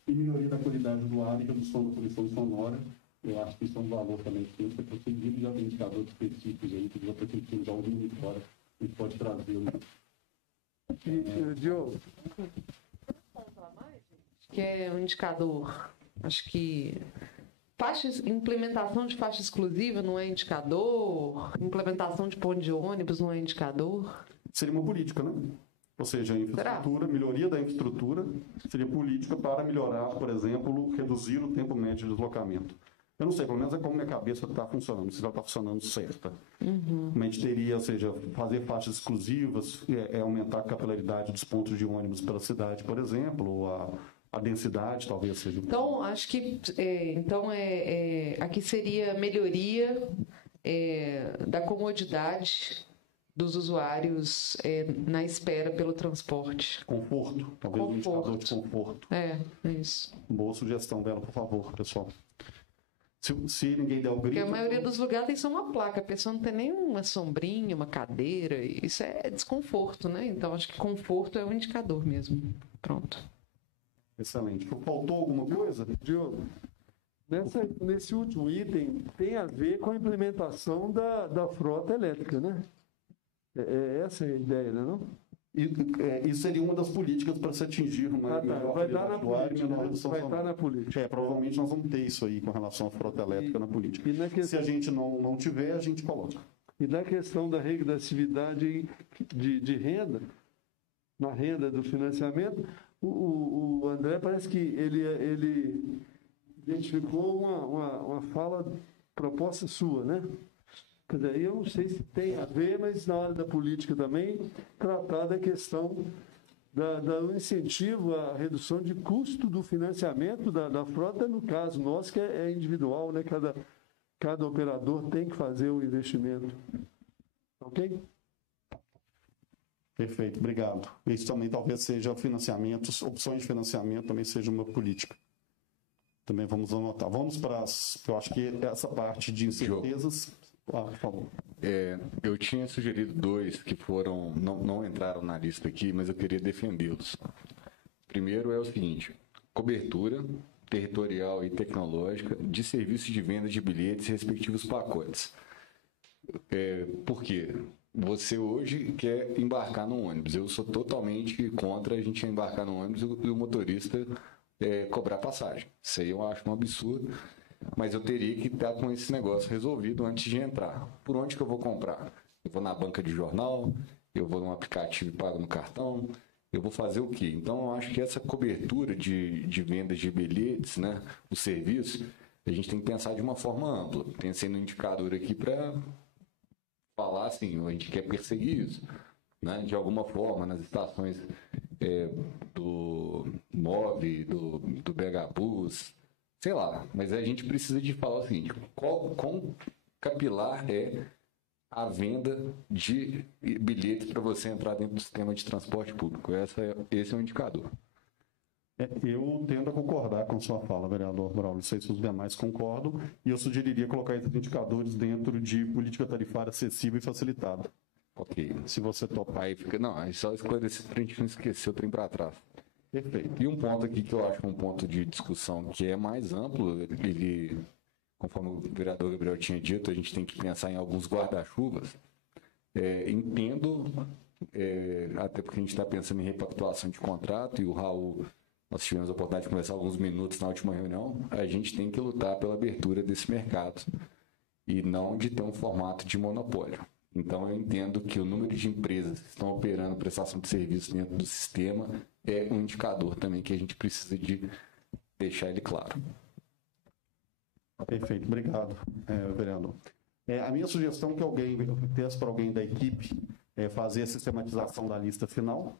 E melhoria da qualidade do ar e redução da poluição sonora. Eu acho que isso é um valor também que tem que ser conseguido, já tem indicadores específicos aí, que já foi já ouvindo fora, a gente pode trazer. Diogo. Que é um indicador, acho que implementação de faixa exclusiva não é indicador, implementação de ponto de ônibus não é indicador. Seria uma política, né? Ou seja, a infraestrutura, melhoria da infraestrutura seria política para melhorar, por exemplo, reduzir o tempo médio de deslocamento. Eu não sei, pelo menos é como minha cabeça está funcionando, se ela está funcionando certa. Como a gente teria, ou seja, fazer faixas exclusivas, aumentar a capilaridade dos pontos de ônibus pela cidade, por exemplo, ou a densidade talvez seja... Então, acho que aqui seria melhoria da comodidade dos usuários na espera pelo transporte. Conforto, talvez um indicador de conforto. É isso. Boa sugestão dela, por favor, pessoal. Se ninguém der o grito... Porque a maioria dos lugares tem só uma placa, a pessoa não tem nem uma sombrinha, uma cadeira, isso é desconforto, né? Então, acho que conforto é um indicador mesmo. Pronto. Excelente. Faltou alguma coisa? Diogo, nesse último item tem a ver com a implementação da frota elétrica, né? Essa é a ideia, né, não? Isso seria uma das políticas para se atingir uma melhor qualidade do ar e menor redução sonora. Vai estar na política. Provavelmente nós vamos ter isso aí com relação à frota elétrica na política. Se a gente não tiver, a gente coloca. E na questão da regressividade de renda, na renda do financiamento, o André parece que ele identificou uma fala, proposta sua, né? Quer dizer, eu não sei se tem a ver, mas na hora da política também, tratar da questão do incentivo à redução de custo do financiamento da frota, no caso nosso, que é individual, né? Cada operador tem que fazer o investimento. Ok? Perfeito, obrigado. Isso também talvez seja financiamentos, opções de financiamento também seja uma política. Também vamos anotar. Vamos para eu acho que essa parte de incertezas... por favor. Eu tinha sugerido 2 que não entraram na lista aqui, mas eu queria defendê-los. Primeiro é o seguinte: cobertura, territorial e tecnológica de serviços de venda de bilhetes e respectivos pacotes. Por quê? Você hoje quer embarcar no ônibus. Eu sou totalmente contra a gente embarcar no ônibus e o motorista cobrar passagem. Isso aí eu acho um absurdo, mas eu teria que estar com esse negócio resolvido antes de entrar. Por onde que eu vou comprar? Eu vou na banca de jornal, eu vou num aplicativo e pago no cartão, eu vou fazer o quê? Então, eu acho que essa cobertura de vendas de bilhetes, né, o serviço, a gente tem que pensar de uma forma ampla. Pensei no indicador aqui para falar assim, a gente quer perseguir isso, né, de alguma forma, nas estações do MOV, do BH Bus, sei lá. Mas a gente precisa de falar o seguinte, quão capilar é a venda de bilhetes para você entrar dentro do sistema de transporte público. Esse é um indicador. Eu tendo a concordar com sua fala, vereador Braulio. Não sei se os demais concordam. E eu sugeriria colocar esses indicadores dentro de política tarifária acessível e facilitada. Ok. Se você topar. Aí fica... Não, é só esclarecer para a gente não esquecer o trem para trás. Perfeito. E um ponto aqui que eu acho um ponto de discussão que é mais amplo, conforme o vereador Gabriel tinha dito, a gente tem que pensar em alguns guarda-chuvas. Entendo, até porque a gente está pensando em repactuação de contrato, e o Raul, nós tivemos a oportunidade de conversar alguns minutos na última reunião, a gente tem que lutar pela abertura desse mercado e não de ter um formato de monopólio. Então, eu entendo que o número de empresas que estão operando prestação de serviço dentro do sistema é um indicador também que a gente precisa de deixar ele claro. Perfeito, obrigado, vereador. A minha sugestão é que eu peço para alguém da equipe fazer a sistematização da lista final,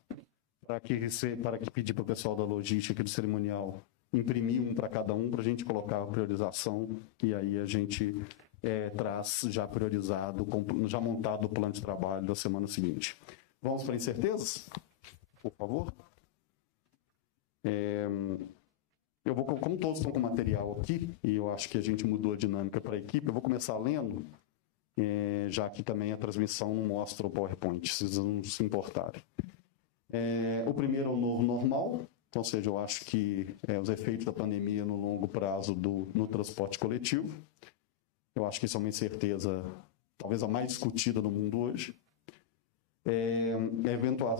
para que pedir para o pessoal da logística e do cerimonial imprimir um para cada um, para a gente colocar a priorização, e aí a gente traz já priorizado, já montado o plano de trabalho da semana seguinte. Vamos para incertezas? Por favor. Como todos estão com material aqui, e eu acho que a gente mudou a dinâmica para a equipe, eu vou começar lendo, já que também a transmissão não mostra o PowerPoint, se vocês não se importarem. O primeiro é o novo normal, então, ou seja, eu acho que os efeitos da pandemia no longo prazo no transporte coletivo. Eu acho que isso é uma incerteza, talvez a mais discutida no mundo hoje. Eventual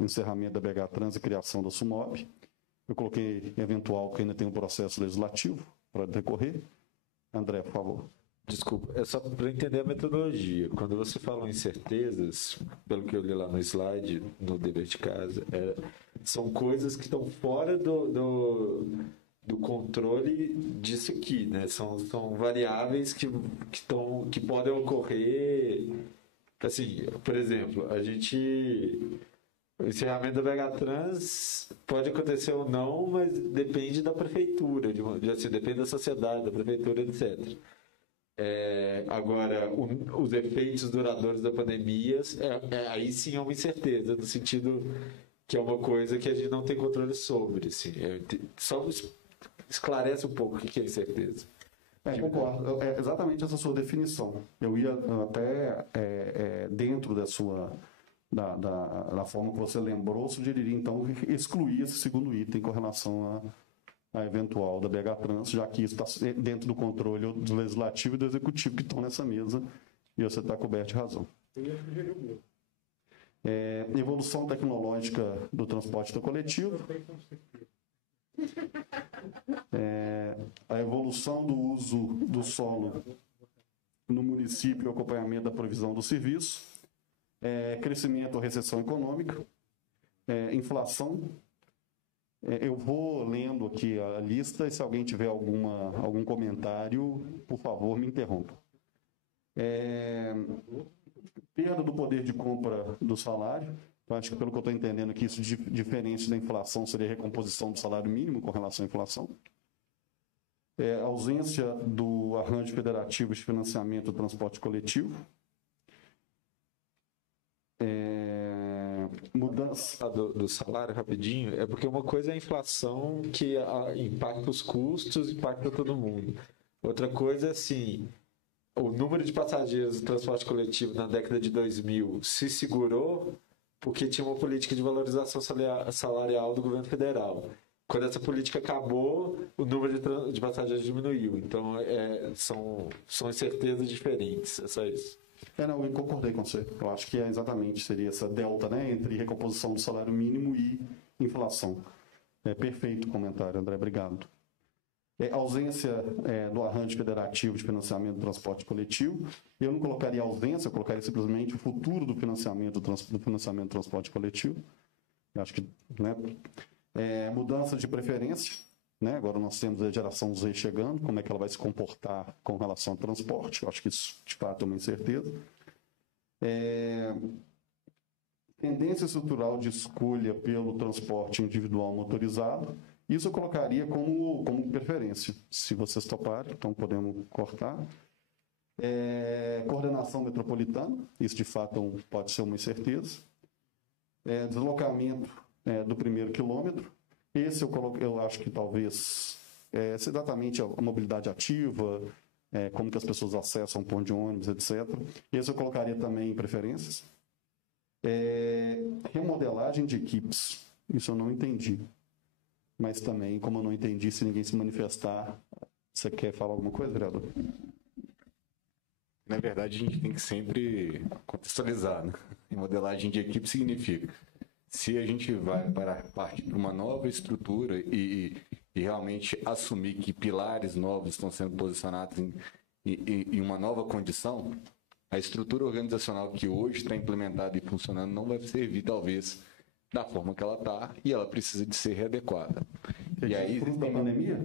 encerramento da BH Trans e criação da SUMOB. Eu coloquei eventual, porque ainda tem um processo legislativo para decorrer. André, por favor. Desculpa, é só para entender a metodologia. Quando você fala em incertezas, pelo que eu li lá no slide, no dever de casa, são coisas que estão fora do controle disso aqui, né? São variáveis que podem ocorrer. Assim, por exemplo, o encerramento da BH Trans pode acontecer ou não, mas depende da prefeitura, depende da sociedade, da prefeitura, etc. Agora, os efeitos duradouros da pandemia, aí sim é uma incerteza, no sentido que é uma coisa que a gente não tem controle sobre. Assim, só esclarece um pouco o que é incerteza. Concordo. É exatamente essa sua definição. Eu ia até dentro da forma que você lembrou, sugeriria então excluir esse segundo item com relação a eventual da BH Trans, já que isso está dentro do controle do legislativo e do executivo que estão nessa mesa, e você está coberto de razão. Eu ia sugerir o meu. Evolução tecnológica do transporte coletivo. A evolução do uso do solo no município e o acompanhamento da provisão do serviço, crescimento ou recessão econômica, inflação. Eu vou lendo aqui a lista e se alguém tiver algum comentário, por favor, me interrompa. Perda do poder de compra do salário. Eu acho que, pelo que eu estou entendendo aqui, isso diferente da inflação seria a recomposição do salário mínimo com relação à inflação. Ausência do arranjo federativo de financiamento do transporte coletivo. Mudança do salário, rapidinho, é porque uma coisa é a inflação que impacta os custos, impacta todo mundo. Outra coisa é assim, o número de passageiros do transporte coletivo na década de 2000 se segurou porque tinha uma política de valorização salarial do governo federal. Quando essa política acabou, o número de passageiros diminuiu. Então, são incertezas diferentes. É só isso. Não, eu concordei com você. Eu acho que seria essa delta, né, entre recomposição do salário mínimo e inflação. Perfeito o comentário, André. Obrigado. Ausência do arranjo federativo de financiamento do transporte coletivo. Eu não colocaria ausência, eu colocaria simplesmente o futuro do financiamento do transporte coletivo. Eu acho que, né, mudança de preferência, né? Agora nós temos a geração Z chegando, como é que ela vai se comportar com relação ao transporte. Eu acho que isso, de fato, é uma incerteza. Tendência estrutural de escolha pelo transporte individual motorizado. Isso eu colocaria como preferência. Se vocês toparem, então podemos cortar. Coordenação metropolitana, isso de fato pode ser uma incerteza. Deslocamento do primeiro quilômetro. Esse eu acho que talvez seja exatamente a mobilidade ativa, como que as pessoas acessam um ponto de ônibus, etc. Esse eu colocaria também em preferências. Remodelagem de equipes. Isso eu não entendi. Mas também, como eu não entendi, se ninguém se manifestar, você quer falar alguma coisa, vereador? Na verdade, a gente tem que sempre contextualizar, né? Remodelagem de equipe significa, se a gente vai partir para uma nova estrutura e realmente assumir que pilares novos estão sendo posicionados em uma nova condição, a estrutura organizacional que hoje está implementada e funcionando não vai servir, talvez, da forma que ela está, e ela precisa de ser readequada. E aí, fruto da pandemia?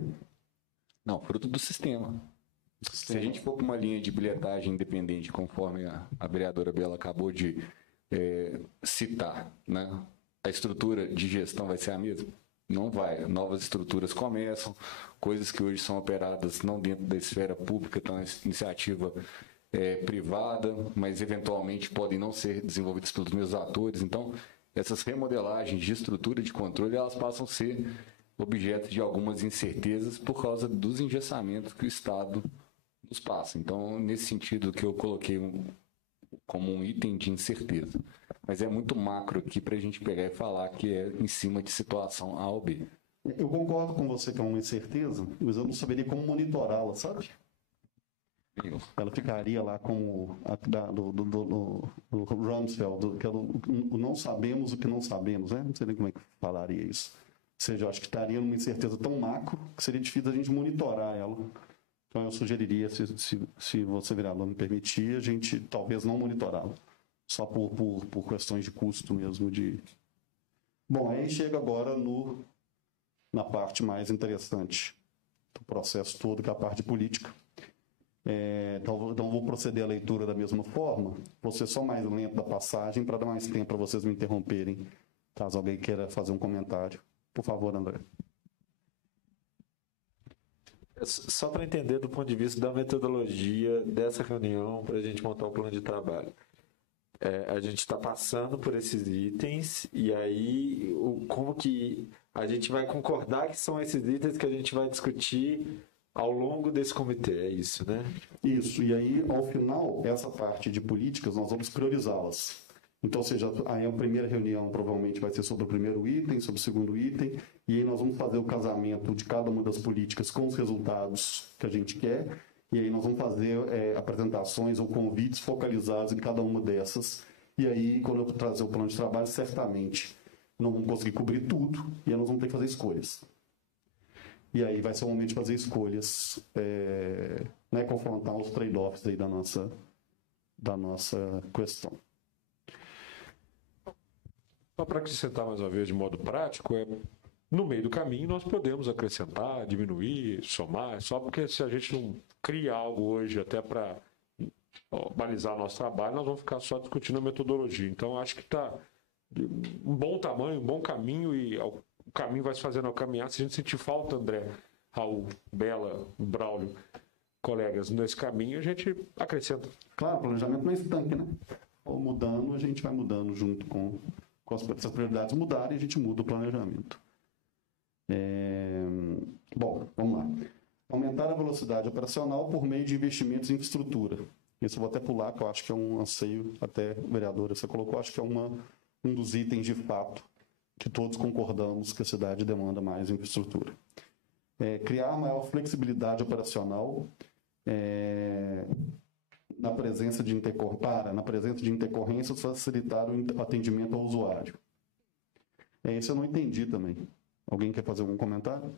Não, fruto do sistema. Se a gente for para uma linha de bilhetagem independente, conforme a vereadora Bela acabou de citar, né? A estrutura de gestão vai ser a mesma? Não vai. Novas estruturas começam, coisas que hoje são operadas não dentro da esfera pública, estão na iniciativa privada, mas eventualmente podem não ser desenvolvidas pelos mesmos atores. Então, essas remodelagens de estrutura de controle, elas passam a ser objeto de algumas incertezas por causa dos engessamentos que o Estado nos passa. Então, nesse sentido que eu coloquei como um item de incerteza. Mas é muito macro aqui para a gente pegar e falar que é em cima de situação A ou B. Eu concordo com você que é uma incerteza, mas eu não saberia como monitorá-la, sabe? Ela ficaria lá como do Rumsfeld, que é o não sabemos o que não sabemos, né? Não sei nem como é que falaria isso. Ou seja, eu acho que estaria numa incerteza tão macro que seria difícil a gente monitorar ela. Então eu sugeriria, se você, vereador, me permitir, a gente talvez não monitorá-la. Só por questões de custo mesmo. Bom, aí chega agora na parte mais interessante do processo todo, que é a parte política. Então vou proceder à leitura da mesma forma. Vou ser só mais lento da passagem para dar mais tempo para vocês me interromperem, caso alguém queira fazer um comentário. Por favor, André. Só para entender do ponto de vista da metodologia dessa reunião, para a gente montar um plano de trabalho. A gente está passando por esses itens e aí como que a gente vai concordar que são esses itens que a gente vai discutir ao longo desse comitê, é isso, né? Isso, e aí, ao final, essa parte de políticas, nós vamos priorizá-las. Então, ou seja, aí a primeira reunião provavelmente vai ser sobre o primeiro item, sobre o segundo item, e aí nós vamos fazer o casamento de cada uma das políticas com os resultados que a gente quer, e aí nós vamos fazer apresentações ou convites focalizados em cada uma dessas, e aí, quando eu trazer o plano de trabalho, certamente não vamos conseguir cobrir tudo, e aí nós vamos ter que fazer escolhas. E aí vai ser o momento de fazer escolhas, né, confrontar os trade-offs aí da nossa questão. Só para acrescentar mais uma vez de modo prático, no meio do caminho nós podemos acrescentar, diminuir, somar, só porque se a gente não cria algo hoje até para balizar nosso trabalho, nós vamos ficar só discutindo a metodologia. Então acho que está um bom tamanho, um bom caminho e o caminho vai se fazendo ao caminhar. Se a gente sentir falta, André, Raul, Bela, Braulio, colegas, nesse caminho a gente acrescenta. Claro, o planejamento não é estanque, né? Ou mudando, a gente vai mudando junto com as prioridades mudarem, a gente muda o planejamento. Bom, vamos lá. Aumentar a velocidade operacional por meio de investimentos em infraestrutura. Isso eu vou até pular, que eu acho que é um anseio, até, vereadora, você colocou, acho que é uma um dos itens de fato que todos concordamos que a cidade demanda mais infraestrutura. Criar maior flexibilidade operacional na presença de intercorrências, facilitar o atendimento ao usuário. Esse eu não entendi também. Alguém quer fazer algum comentário?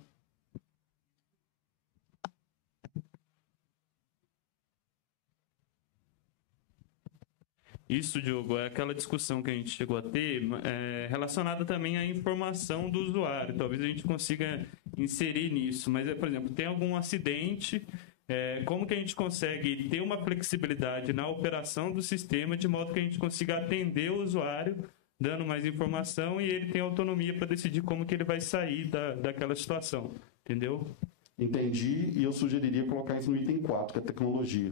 Isso, Diogo, é aquela discussão que a gente chegou a ter relacionada também à informação do usuário. Talvez a gente consiga inserir nisso. Mas, por exemplo, tem algum acidente, como que a gente consegue ter uma flexibilidade na operação do sistema de modo que a gente consiga atender o usuário, dando mais informação e ele tem autonomia para decidir como que ele vai sair daquela situação. Entendeu? Entendi, e eu sugeriria colocar isso no item 4, que é tecnologia.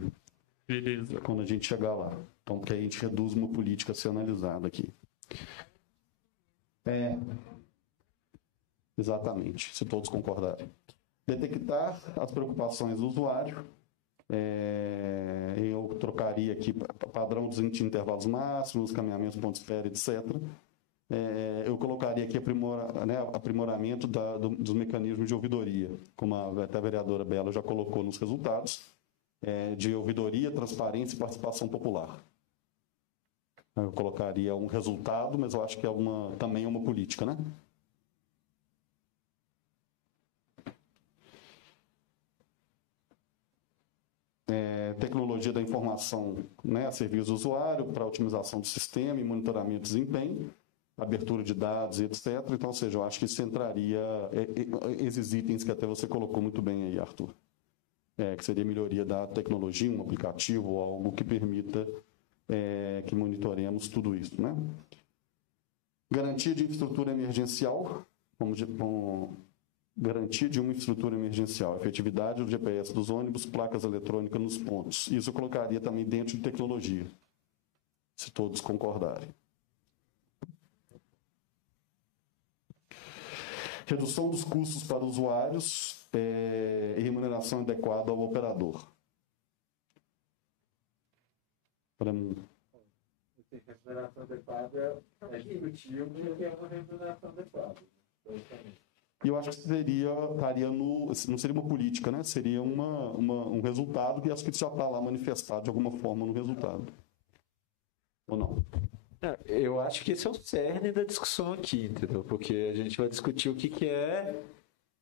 Beleza. Quando a gente chegar lá. Então, porque aí a gente reduz uma política a ser analisada aqui. Exatamente, se todos concordarem. Detectar as preocupações do usuário. Eu trocaria aqui padrão dos intervalos máximos, caminhamentos, pontos de espera, etc. Eu colocaria aqui aprimoramento dos mecanismos de ouvidoria, como até a vereadora Bela já colocou nos resultados. De ouvidoria, transparência e participação popular. Eu colocaria um resultado, mas eu acho que também é uma política, né? Tecnologia da informação, né, a serviço do usuário para otimização do sistema e monitoramento de desempenho, abertura de dados, etc. Então, ou seja, eu acho que isso entraria esses itens que até você colocou muito bem aí, Arthur. Que seria melhoria da tecnologia, um aplicativo ou algo que permita que monitoremos tudo isso, né? Garantia de infraestrutura emergencial, garantia de uma infraestrutura emergencial, efetividade do GPS dos ônibus, placas eletrônicas nos pontos. Isso eu colocaria também dentro de tecnologia, se todos concordarem. Redução dos custos para usuários e remuneração adequada ao operador. Remuneração adequada é discutível porque é uma remuneração adequada. E eu acho que não seria uma política, né? Seria um resultado que acho que já está lá manifestado de alguma forma no resultado. Ou não? Eu acho que esse é o cerne da discussão aqui, entendeu? Porque a gente vai discutir o que é.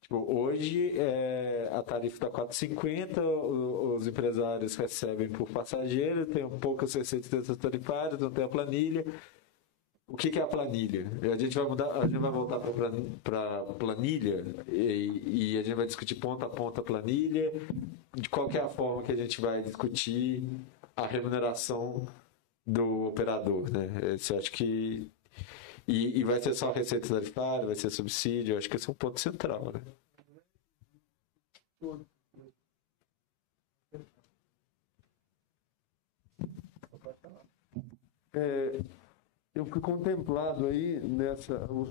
Tipo, hoje a tarifa está 4,50, os empresários recebem por passageiro, tem poucas receitas tarifárias, não tem a planilha. O que é a planilha? A gente vai voltar para a planilha e a gente vai discutir ponta a ponta a planilha. De qual que é a forma que a gente vai discutir a remuneração do operador, né? Esse eu acho que... E vai ser só receita tarifária, vai ser subsídio, eu acho que esse é um ponto central, né? Eu fui contemplado aí o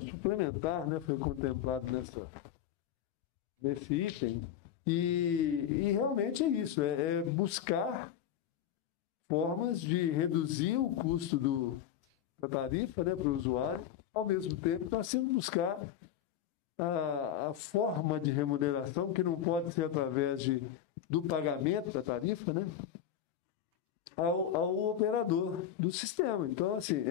suplementar, né, foi contemplado nesse item, e realmente é isso, buscar formas de reduzir o custo da tarifa, né, para o usuário, ao mesmo tempo nós temos que buscar a forma de remuneração, que não pode ser através do pagamento da tarifa, né, ao operador do sistema. Então, assim,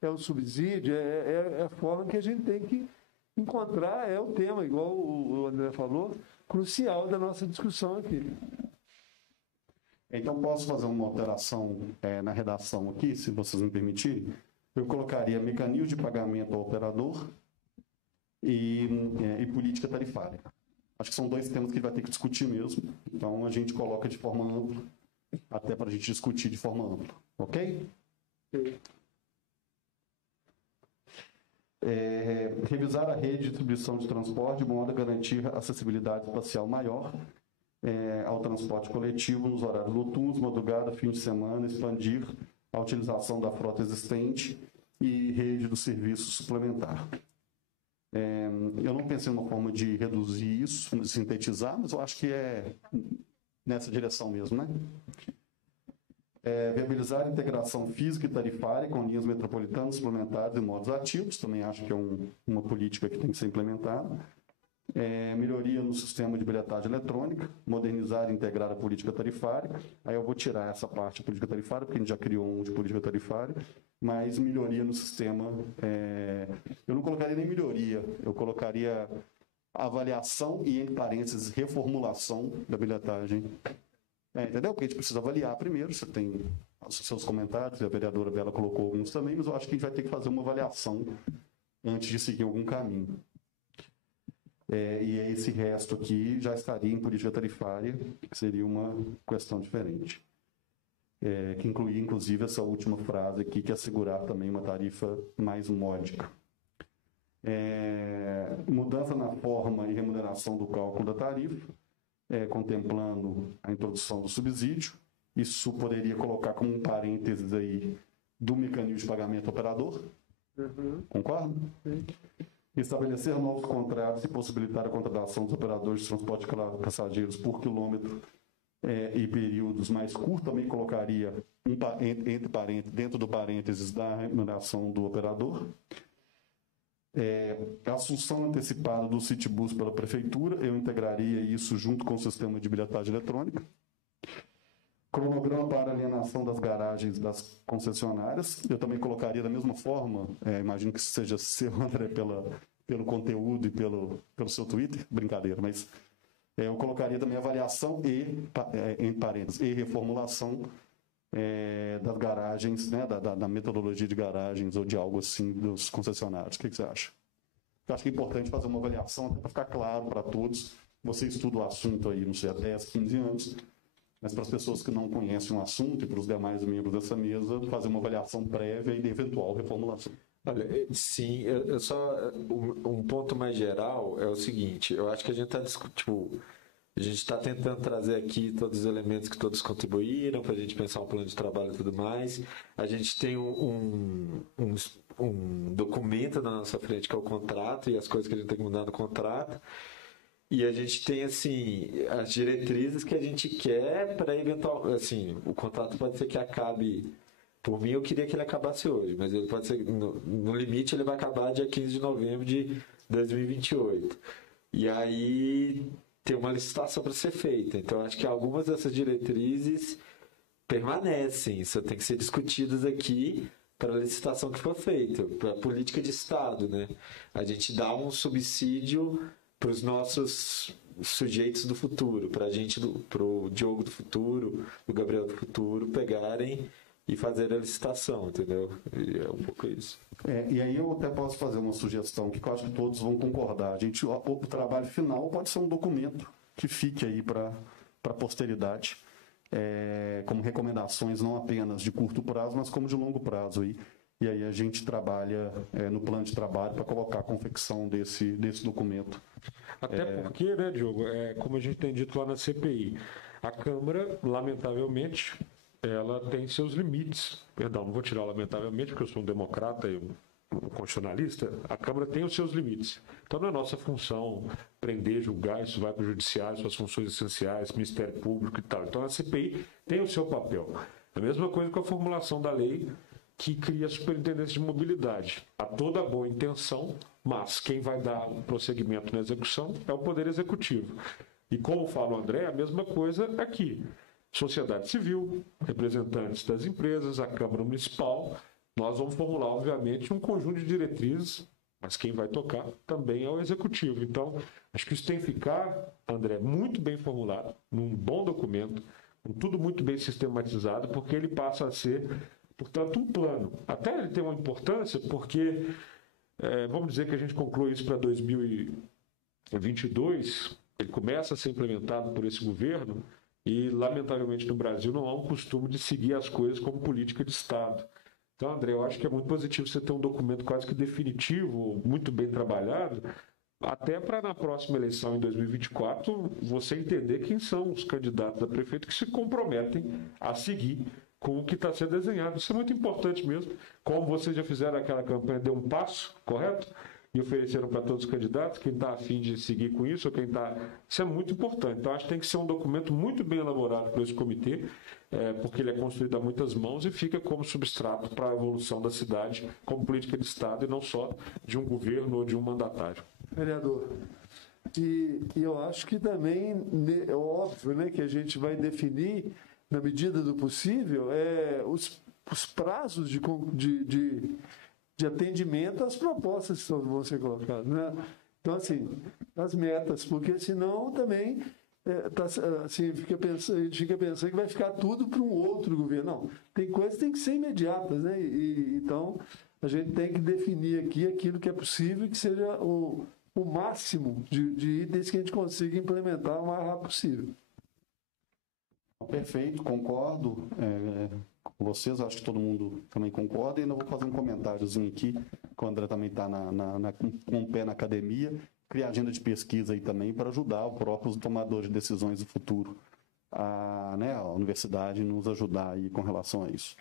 é o subsídio, é a forma que a gente tem que encontrar, é o tema, igual o André falou, crucial da nossa discussão aqui. Então, posso fazer uma alteração na redação aqui, se vocês me permitirem? Eu colocaria mecanismo de pagamento ao operador e política tarifária. Acho que são dois temas que vai ter que discutir mesmo. Então, a gente coloca de forma ampla, até para a gente discutir de forma ampla. Ok? Revisar a rede de distribuição de transporte de modo a garantir acessibilidade espacial maior ao transporte coletivo nos horários noturnos, madrugada, fim de semana, expandir a utilização da frota existente e rede do serviço suplementar. Eu não pensei numa forma de reduzir isso, de sintetizar, mas eu acho que é nessa direção mesmo, né? Viabilizar a integração física e tarifária com linhas metropolitanas suplementares e modos ativos, também acho que é uma política que tem que ser implementada. Melhoria no sistema de bilhetagem eletrônica, modernizar e integrar a política tarifária. Aí eu vou tirar essa parte de política tarifária, porque a gente já criou um de política tarifária, mas melhoria no sistema. Eu não colocaria nem melhoria, eu colocaria avaliação e, entre parênteses, reformulação da bilhetagem. Entendeu? Porque a gente precisa avaliar primeiro, você tem os seus comentários, e a vereadora Bela colocou alguns também, mas eu acho que a gente vai ter que fazer uma avaliação antes de seguir algum caminho. E esse resto aqui já estaria em política tarifária, que seria uma questão diferente. Que incluía, inclusive, essa última frase aqui, que é assegurar também uma tarifa mais módica. Mudança na forma e remuneração do cálculo da tarifa, contemplando a introdução do subsídio. Isso poderia colocar como um parênteses aí do mecanismo de pagamento operador. Concorda? Sim. Estabelecer novos contratos e possibilitar a contratação dos operadores de transporte de passageiros por quilômetro e períodos mais curtos, também colocaria dentro do parênteses da remuneração do operador. A assunção antecipada do Citibus pela Prefeitura, eu integraria isso junto com o sistema de bilhetagem eletrônica. Cronograma para alienação das garagens das concessionárias, eu também colocaria da mesma forma, imagino que seja seu, André, pelo conteúdo e pelo seu Twitter, brincadeira, mas eu colocaria também avaliação em parênteses, e reformulação das garagens, né, da metodologia de garagens ou de algo assim dos concessionários. O que você acha? Eu acho que é importante fazer uma avaliação até para ficar claro para todos. Você estuda o assunto aí, não sei, há 10, 15 anos, mas para as pessoas que não conhecem o assunto e para os demais membros dessa mesa, fazer uma avaliação prévia e de eventual reformulação. Olha, sim, eu só um ponto mais geral é o seguinte, eu acho que a gente está discutindo, a gente está tentando trazer aqui todos os elementos que todos contribuíram para a gente pensar um plano de trabalho e tudo mais. A gente tem um documento na nossa frente que é o contrato e as coisas que a gente tem que mudar no contrato. E a gente tem, assim, as diretrizes que a gente quer para eventual... Assim, o contrato pode ser que acabe... Por mim, eu queria que ele acabasse hoje, mas ele pode ser... No limite, ele vai acabar dia 15 de novembro de 2028. E aí, tem uma licitação para ser feita. Então, acho que algumas dessas diretrizes permanecem. Só tem que ser discutidas aqui para a licitação que for feita, para a política de Estado, né? A gente dá um subsídio para os nossos sujeitos do futuro, para a gente, para o Diogo do futuro, o Gabriel do futuro, pegarem e fazer a licitação, entendeu? E é um pouco isso. E aí eu até posso fazer uma sugestão que eu acho que todos vão concordar. O trabalho final pode ser um documento que fique aí para a posteridade, como recomendações não apenas de curto prazo, mas como de longo prazo aí. E aí a gente trabalha no plano de trabalho para colocar a confecção desse documento. Até porque, né, Diogo, como a gente tem dito lá na CPI, a Câmara, lamentavelmente, ela tem seus limites. Perdão, não vou tirar lamentavelmente, porque eu sou um democrata e um constitucionalista. A Câmara tem os seus limites. Então não é nossa função prender, julgar, isso vai para o Judiciário, suas funções essenciais, Ministério Público e tal. Então a CPI tem o seu papel. A mesma coisa com a formulação da lei que cria a Superintendência de Mobilidade. Há toda a boa intenção, mas quem vai dar o prosseguimento na execução é o Poder Executivo. E como fala o André, a mesma coisa aqui. Sociedade civil, representantes das empresas, a Câmara Municipal. Nós vamos formular, obviamente, um conjunto de diretrizes, mas quem vai tocar também é o Executivo. Então, acho que isso tem que ficar, André, muito bem formulado, num bom documento, com tudo muito bem sistematizado, porque ele passa a ser, portanto, um plano. Até ele tem uma importância, porque, vamos dizer que a gente conclui isso para 2022, ele começa a ser implementado por esse governo, e, lamentavelmente, no Brasil não há um costume de seguir as coisas como política de Estado. Então, André, eu acho que é muito positivo você ter um documento quase que definitivo, muito bem trabalhado, até para na próxima eleição, em 2024, você entender quem são os candidatos a prefeito que se comprometem a seguir com o que está sendo desenhado. Isso é muito importante mesmo. Como vocês já fizeram aquela campanha, deu um passo, correto? e ofereceram para todos os candidatos, quem está afim de seguir com isso, ou quem está... Isso é muito importante. Então, acho que tem que ser um documento muito bem elaborado por esse comitê, porque ele é construído a muitas mãos e fica como substrato para a evolução da cidade, como política de Estado, e não só de um governo ou de um mandatário. Vereador, e eu acho que também é óbvio, né, que a gente vai definir, na medida do possível, os prazos de atendimento às propostas que vão ser colocadas, né? Então, assim, as metas, porque senão também assim, a gente fica pensando que vai ficar tudo para um outro governo. Não, tem coisas que tem que ser imediatas, né? Então, a gente tem que definir aqui aquilo que é possível e que seja o máximo de itens que a gente consiga implementar o mais rápido possível. Perfeito, concordo com vocês, acho que todo mundo também concorda, e ainda vou fazer um comentáriozinho aqui, que o André também está com o pé na academia, criar agenda de pesquisa aí também para ajudar os próprios tomadores de decisões do futuro, a universidade nos ajudar aí com relação a isso.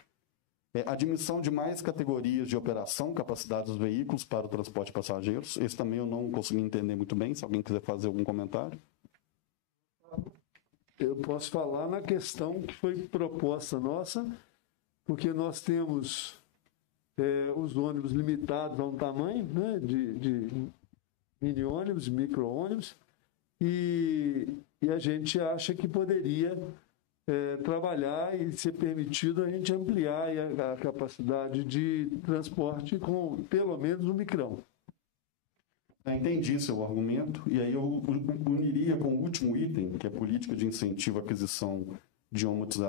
Admissão de mais categorias de operação, capacidade dos veículos para o transporte de passageiros, esse também eu não consegui entender muito bem, se alguém quiser fazer algum comentário. Eu posso falar na questão que foi proposta nossa, porque nós temos os ônibus limitados a um tamanho, né, de mini ônibus, micro ônibus, e a gente acha que poderia trabalhar e ser permitido a gente ampliar a capacidade de transporte com pelo menos um micrão. Entendi seu argumento, e aí eu uniria com o último item, que é política de incentivo à aquisição de ônibus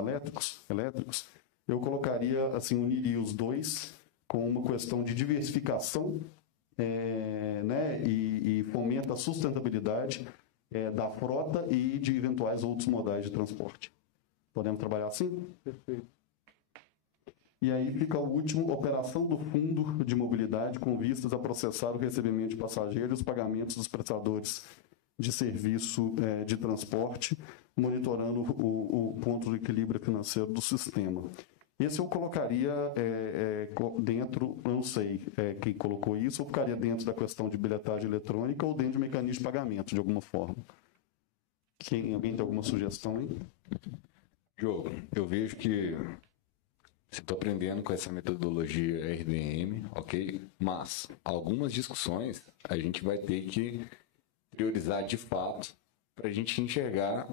elétricos. Eu colocaria, assim, uniria os dois com uma questão de diversificação, e fomenta a sustentabilidade da frota e de eventuais outros modais de transporte. Podemos trabalhar assim? Perfeito. E aí fica o último, operação do Fundo de Mobilidade com vistas a processar o recebimento de passageiros e os pagamentos dos prestadores de serviço de transporte, monitorando o ponto de equilíbrio financeiro do sistema. Esse eu colocaria dentro, eu não sei quem colocou isso, eu ficaria dentro da questão de bilhetagem eletrônica ou dentro de mecanismo de pagamento, de alguma forma. Alguém tem alguma sugestão aí? Diogo, eu vejo que você está aprendendo com essa metodologia RDM, ok? Mas algumas discussões a gente vai ter que priorizar de fato para a gente enxergar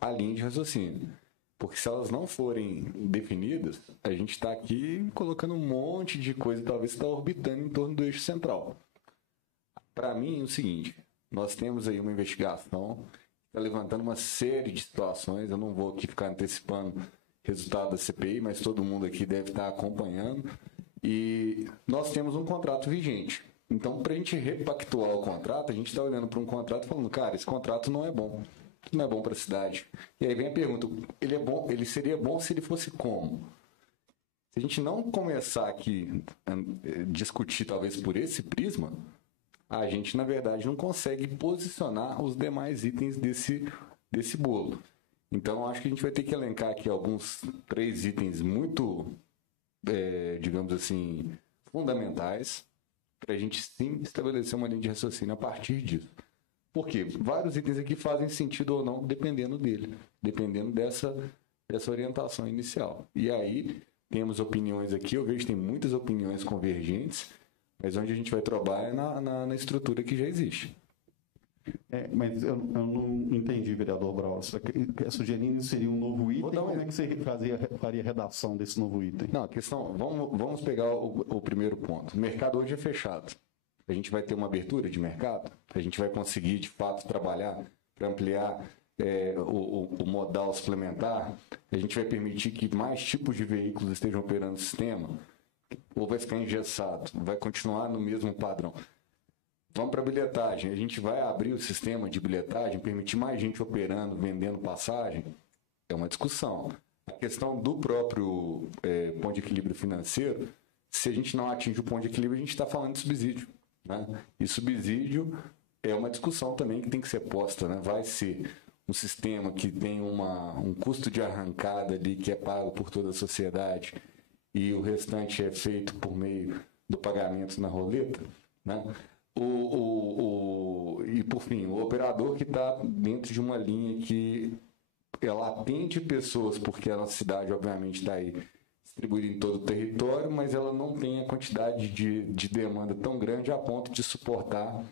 a linha de raciocínio. Porque se elas não forem definidas, a gente está aqui colocando um monte de coisa, talvez está orbitando em torno do eixo central. Para mim é o seguinte, nós temos aí uma investigação que está levantando uma série de situações, eu não vou aqui ficar antecipando resultado da CPI, mas todo mundo aqui deve estar acompanhando, e nós temos um contrato vigente. Então, para a gente repactuar o contrato, a gente está olhando para um contrato e falando, cara, esse contrato não é bom para a cidade. E aí vem a pergunta, ele seria bom se ele fosse como? Se a gente não começar aqui a discutir, talvez por esse prisma, a gente, na verdade, não consegue posicionar os demais itens desse bolo. Então, acho que a gente vai ter que elencar aqui alguns 3 itens muito, digamos assim, fundamentais para a gente, sim, estabelecer uma linha de raciocínio a partir disso. Por quê? Vários itens aqui fazem sentido ou não, dependendo dele, dependendo dessa orientação inicial. E aí, temos opiniões aqui, eu vejo que tem muitas opiniões convergentes, mas onde a gente vai trabalhar é na estrutura que já existe. Mas eu não entendi, vereador Braulio. Você sugerindo seria um novo item? Como é que você faria a redação desse novo item? Não, a questão, vamos pegar o primeiro ponto. O mercado hoje é fechado. A gente vai ter uma abertura de mercado? A gente vai conseguir, de fato, trabalhar para ampliar o modal suplementar? A gente vai permitir que mais tipos de veículos estejam operando no sistema? Ou vai ficar engessado? Vai continuar no mesmo padrão? Vamos para a bilhetagem. A gente vai abrir o sistema de bilhetagem, permitir mais gente operando, vendendo passagem? É uma discussão. A questão do próprio ponto de equilíbrio financeiro, se a gente não atinge o ponto de equilíbrio, a gente está falando de subsídio. Né? E subsídio é uma discussão também que tem que ser posta. Né? Vai ser um sistema que tem um custo de arrancada ali que é pago por toda a sociedade e o restante é feito por meio do pagamento na roleta, né? E, por fim, o operador que está dentro de uma linha que ela atende pessoas, porque a nossa cidade, obviamente, está aí distribuída em todo o território, mas ela não tem a quantidade de demanda tão grande a ponto de suportar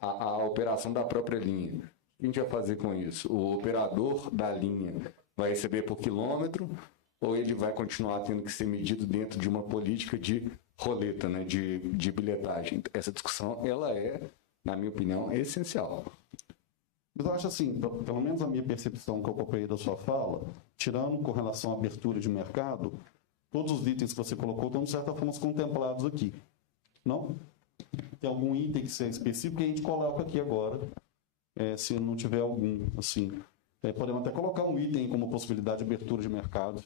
a operação da própria linha. O que a gente vai fazer com isso? O operador da linha vai receber por quilômetro ou ele vai continuar tendo que ser medido dentro de uma política de roleta, né, de bilhetagem? Essa discussão, ela é, na minha opinião, essencial. Mas eu acho assim, pelo menos a minha percepção que eu acompanhei da sua fala, tirando com relação à abertura de mercado, todos os itens que você colocou estão, de certa forma, contemplados aqui. Não? Tem algum item que seja específico que a gente coloca aqui agora, se não tiver algum, assim. Podemos até colocar um item como possibilidade de abertura de mercado,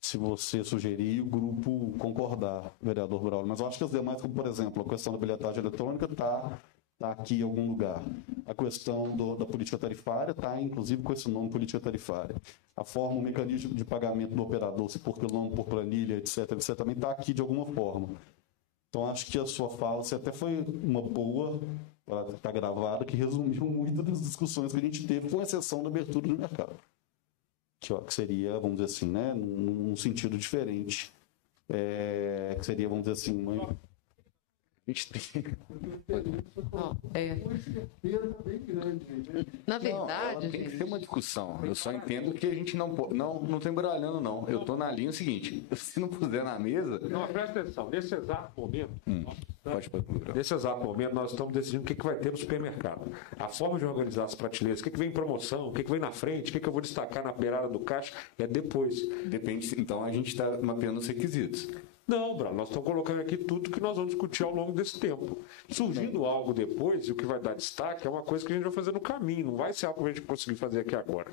se você sugerir e o grupo concordar, vereador Braulio. Mas eu acho que as demais, como por exemplo, a questão da bilhetagem eletrônica está aqui em algum lugar. A questão da política tarifária está, inclusive, com esse nome, política tarifária. A forma, o mecanismo de pagamento do operador, se por quilômetro, por planilha, etc., também está aqui de alguma forma. Então, acho que a sua fala, se até foi uma boa, está gravada, que resumiu muito das discussões que a gente teve, com exceção da abertura do mercado. Que seria, vamos dizer assim, né, num sentido diferente. Que seria, vamos dizer assim, uma... A gente tem... Na verdade, tem que ter uma discussão. Eu só entendo que a gente não está embaralhando, não. Eu estou na linha seguinte: se não puser na mesa. Não, presta atenção. Nesse exato momento, Nesse exato momento, nós estamos decidindo o que vai ter no supermercado. A forma de organizar as prateleiras, o que vem em promoção, o que vem na frente, o que eu vou destacar na beirada do caixa, é depois. Depende. Então a gente está mapeando os requisitos. Não, Bruno, nós estamos colocando aqui tudo que nós vamos discutir ao longo desse tempo. Surgindo algo depois, e o que vai dar destaque é uma coisa que a gente vai fazer no caminho, não vai ser algo que a gente conseguir fazer aqui agora.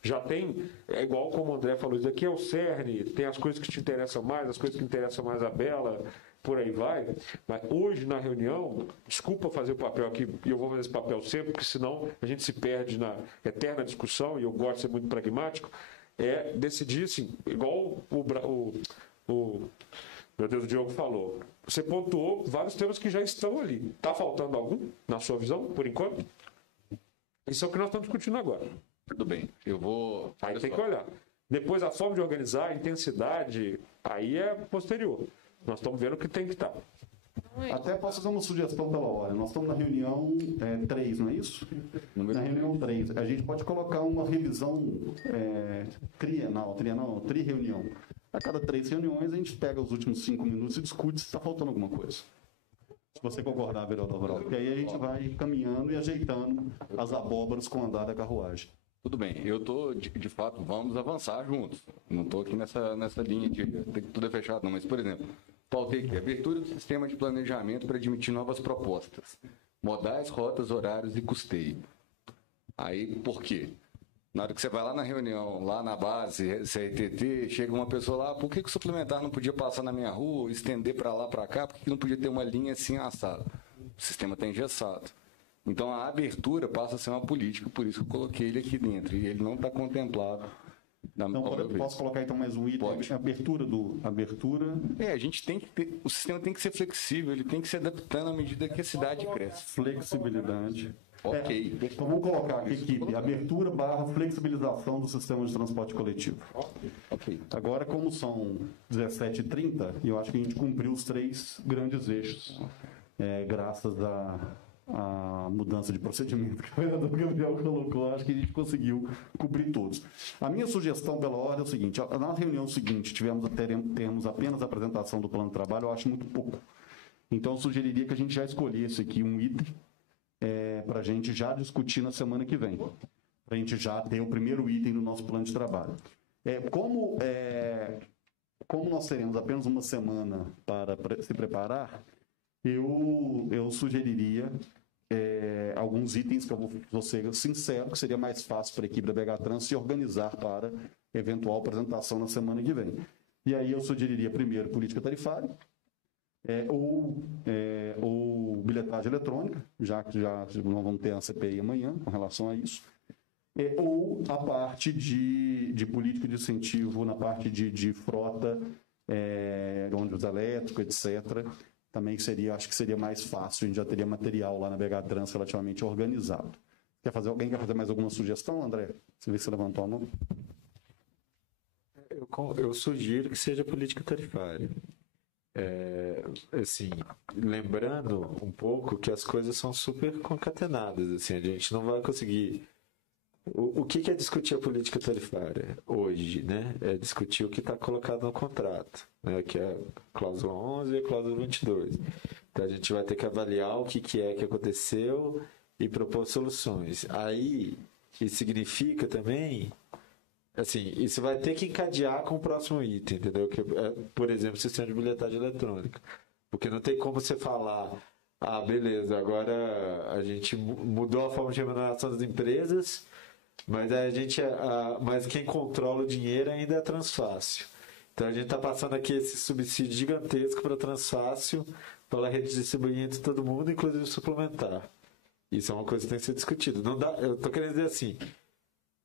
Já tem, é igual como o André falou, isso aqui é o cerne, tem as coisas que te interessam mais, as coisas que interessam mais a Bela, por aí vai. Mas hoje, na reunião, desculpa fazer o papel aqui, e eu vou fazer esse papel sempre, porque senão a gente se perde na eterna discussão, e eu gosto de ser muito pragmático, é decidir, assim, igual meu Deus, o Diogo falou. Você pontuou vários temas que já estão ali. Está faltando algum, na sua visão, por enquanto? Isso é o que nós estamos discutindo agora. Tudo bem, eu vou... Aí tem que olhar. Depois, a forma de organizar, a intensidade, aí é posterior. Nós estamos vendo o que tem que estar. Até posso fazer uma sugestão pela hora. Nós estamos na reunião 3, não é isso? Na reunião 3. A gente pode colocar uma revisão tri-reunião. A cada 3 reuniões, a gente pega os últimos 5 minutos e discute se está faltando alguma coisa. Se você concordar, vereador Braulio. Porque aí a gente vai caminhando e ajeitando as abóboras com o andar da carruagem. Tudo bem, eu estou, de fato, vamos avançar juntos. Não estou aqui nessa linha de tudo é fechado, não. Mas, por exemplo, pautei aqui, abertura do sistema de planejamento para admitir novas propostas. Modais, rotas, horários e custeio. Aí, por quê? Na hora que você vai lá na reunião, lá na base, CRTT, chega uma pessoa lá, por que o suplementar não podia passar na minha rua, estender para lá, para cá, por que não podia ter uma linha assim assada? O sistema está engessado. Então a abertura passa a ser uma política, por isso que eu coloquei ele aqui dentro, e ele não está contemplado. Então, posso colocar então mais um item? Pode. Abertura. A gente tem que ter, o sistema tem que ser flexível, ele tem que se adaptando à medida que a cidade cresce. Flexibilidade. Ok. Então vamos colocar aqui, equipe, abertura / flexibilização do sistema de transporte coletivo. Ok. Agora, como são 17h30, eu acho que a gente cumpriu os 3 grandes eixos, graças à mudança de procedimento que o vereador Gabriel colocou, acho que a gente conseguiu cobrir todos. A minha sugestão pela ordem é o seguinte: na reunião seguinte, teremos apenas a apresentação do plano de trabalho, eu acho muito pouco. Então, eu sugeriria que a gente já escolhesse aqui um item para a gente já discutir na semana que vem, para a gente já ter o primeiro item no nosso plano de trabalho. Como nós teremos apenas uma semana para se preparar, eu sugeriria alguns itens que eu vou ser sincero, que seria mais fácil para a equipe da BH Trans se organizar para eventual apresentação na semana que vem. E aí eu sugeriria primeiro política tarifária, ou bilhetagem eletrônica, já que nós vamos ter a CPI amanhã com relação a isso, ou a parte de política de incentivo na parte de frota, ônibus elétrico, etc., também acho que seria mais fácil, a gente já teria material lá na BH Trans relativamente organizado. Alguém quer fazer mais alguma sugestão, André? Você vê que você levantou a mão. Eu sugiro que seja política tarifária. Assim, lembrando um pouco que as coisas são super concatenadas, assim, a gente não vai conseguir. O que é discutir a política tarifária hoje, né? É discutir o que está colocado no contrato, né? Que é a cláusula 11 e a cláusula 22. Então a gente vai ter que avaliar o que é que aconteceu e propor soluções. Aí, isso significa também, assim, isso vai ter que encadear com o próximo item, entendeu? Que é, por exemplo, o sistema de bilhetagem eletrônica. Porque não tem como você falar, beleza, agora a gente mudou a forma de remuneração das empresas, mas mas quem controla o dinheiro ainda é a Transfácil. Então a gente está passando aqui esse subsídio gigantesco para a Transfácil, para ela redistribuir entre todo mundo, inclusive suplementar. Isso é uma coisa que tem que ser discutida. Não dá, eu estou querendo dizer assim,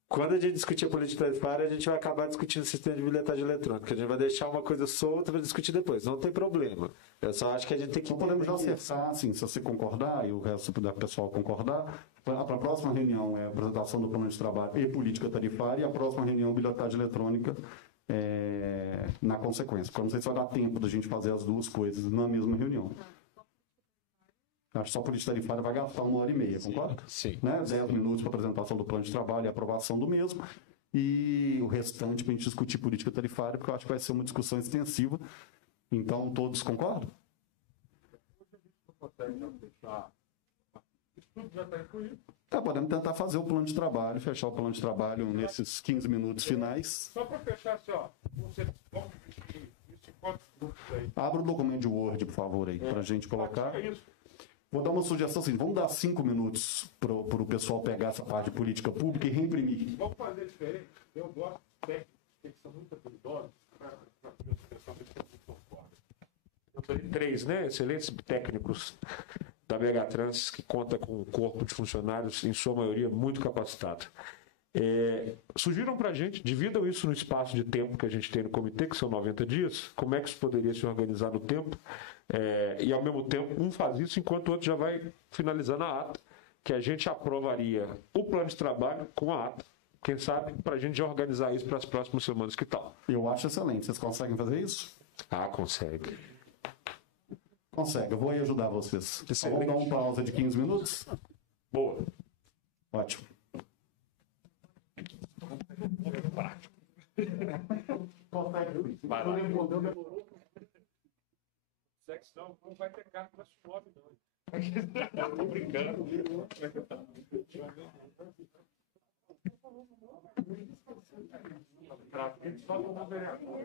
quando a gente discutir a política tarifária, a gente vai acabar discutindo o sistema de bilhetagem eletrônica. A gente vai deixar uma coisa solta para discutir depois. Não tem problema. Eu só acho que a gente tem que... Então podemos já acertar, assim, se você concordar e o resto do pessoal concordar, para a próxima reunião é a apresentação do plano de trabalho e política tarifária, e a próxima reunião bilhetagem eletrônica na consequência. Porque eu não sei se vai dar tempo da gente fazer as duas coisas na mesma reunião. Acho que só a política tarifária vai gastar 1h30, concorda? Sim. Né? 10 minutos para apresentação do plano de trabalho e aprovação do mesmo. E o restante para a gente discutir política tarifária, porque eu acho que vai ser uma discussão extensiva. Então, todos concordam? Podemos tentar fazer o plano de trabalho, fechar o plano de trabalho nesses 15 minutos finais. Só para fechar, assim, ó, você vamos discutir isso em quantos minutos aí? Abra o documento de Word, por favor, aí, para a gente colocar. Vou dar uma sugestão assim, vamos dar 5 minutos para o pessoal pegar essa parte de política pública e reimprimir. Vamos fazer diferente. Eu gosto de técnicos que são muito habilidosos. Eu tenho 3, né? Excelentes técnicos da BH Trans, que conta com um corpo de funcionários, em sua maioria, muito capacitado. Sugiram para a gente, dividam isso no espaço de tempo que a gente tem no comitê, que são 90 dias, como é que isso poderia se organizar no tempo, e ao mesmo tempo um faz isso enquanto o outro já vai finalizando a ata, que a gente aprovaria o plano de trabalho com a ata, quem sabe, para a gente já organizar isso para as próximas semanas, que tal? Eu acho excelente. Vocês conseguem fazer isso? Consegue. Consegue, eu vou aí ajudar vocês. Excelente. Vamos dar uma pausa de 15 minutos? Boa. Ótimo. Sexo não vai ter carro para suor, não. Tô brincando. Só não vereador.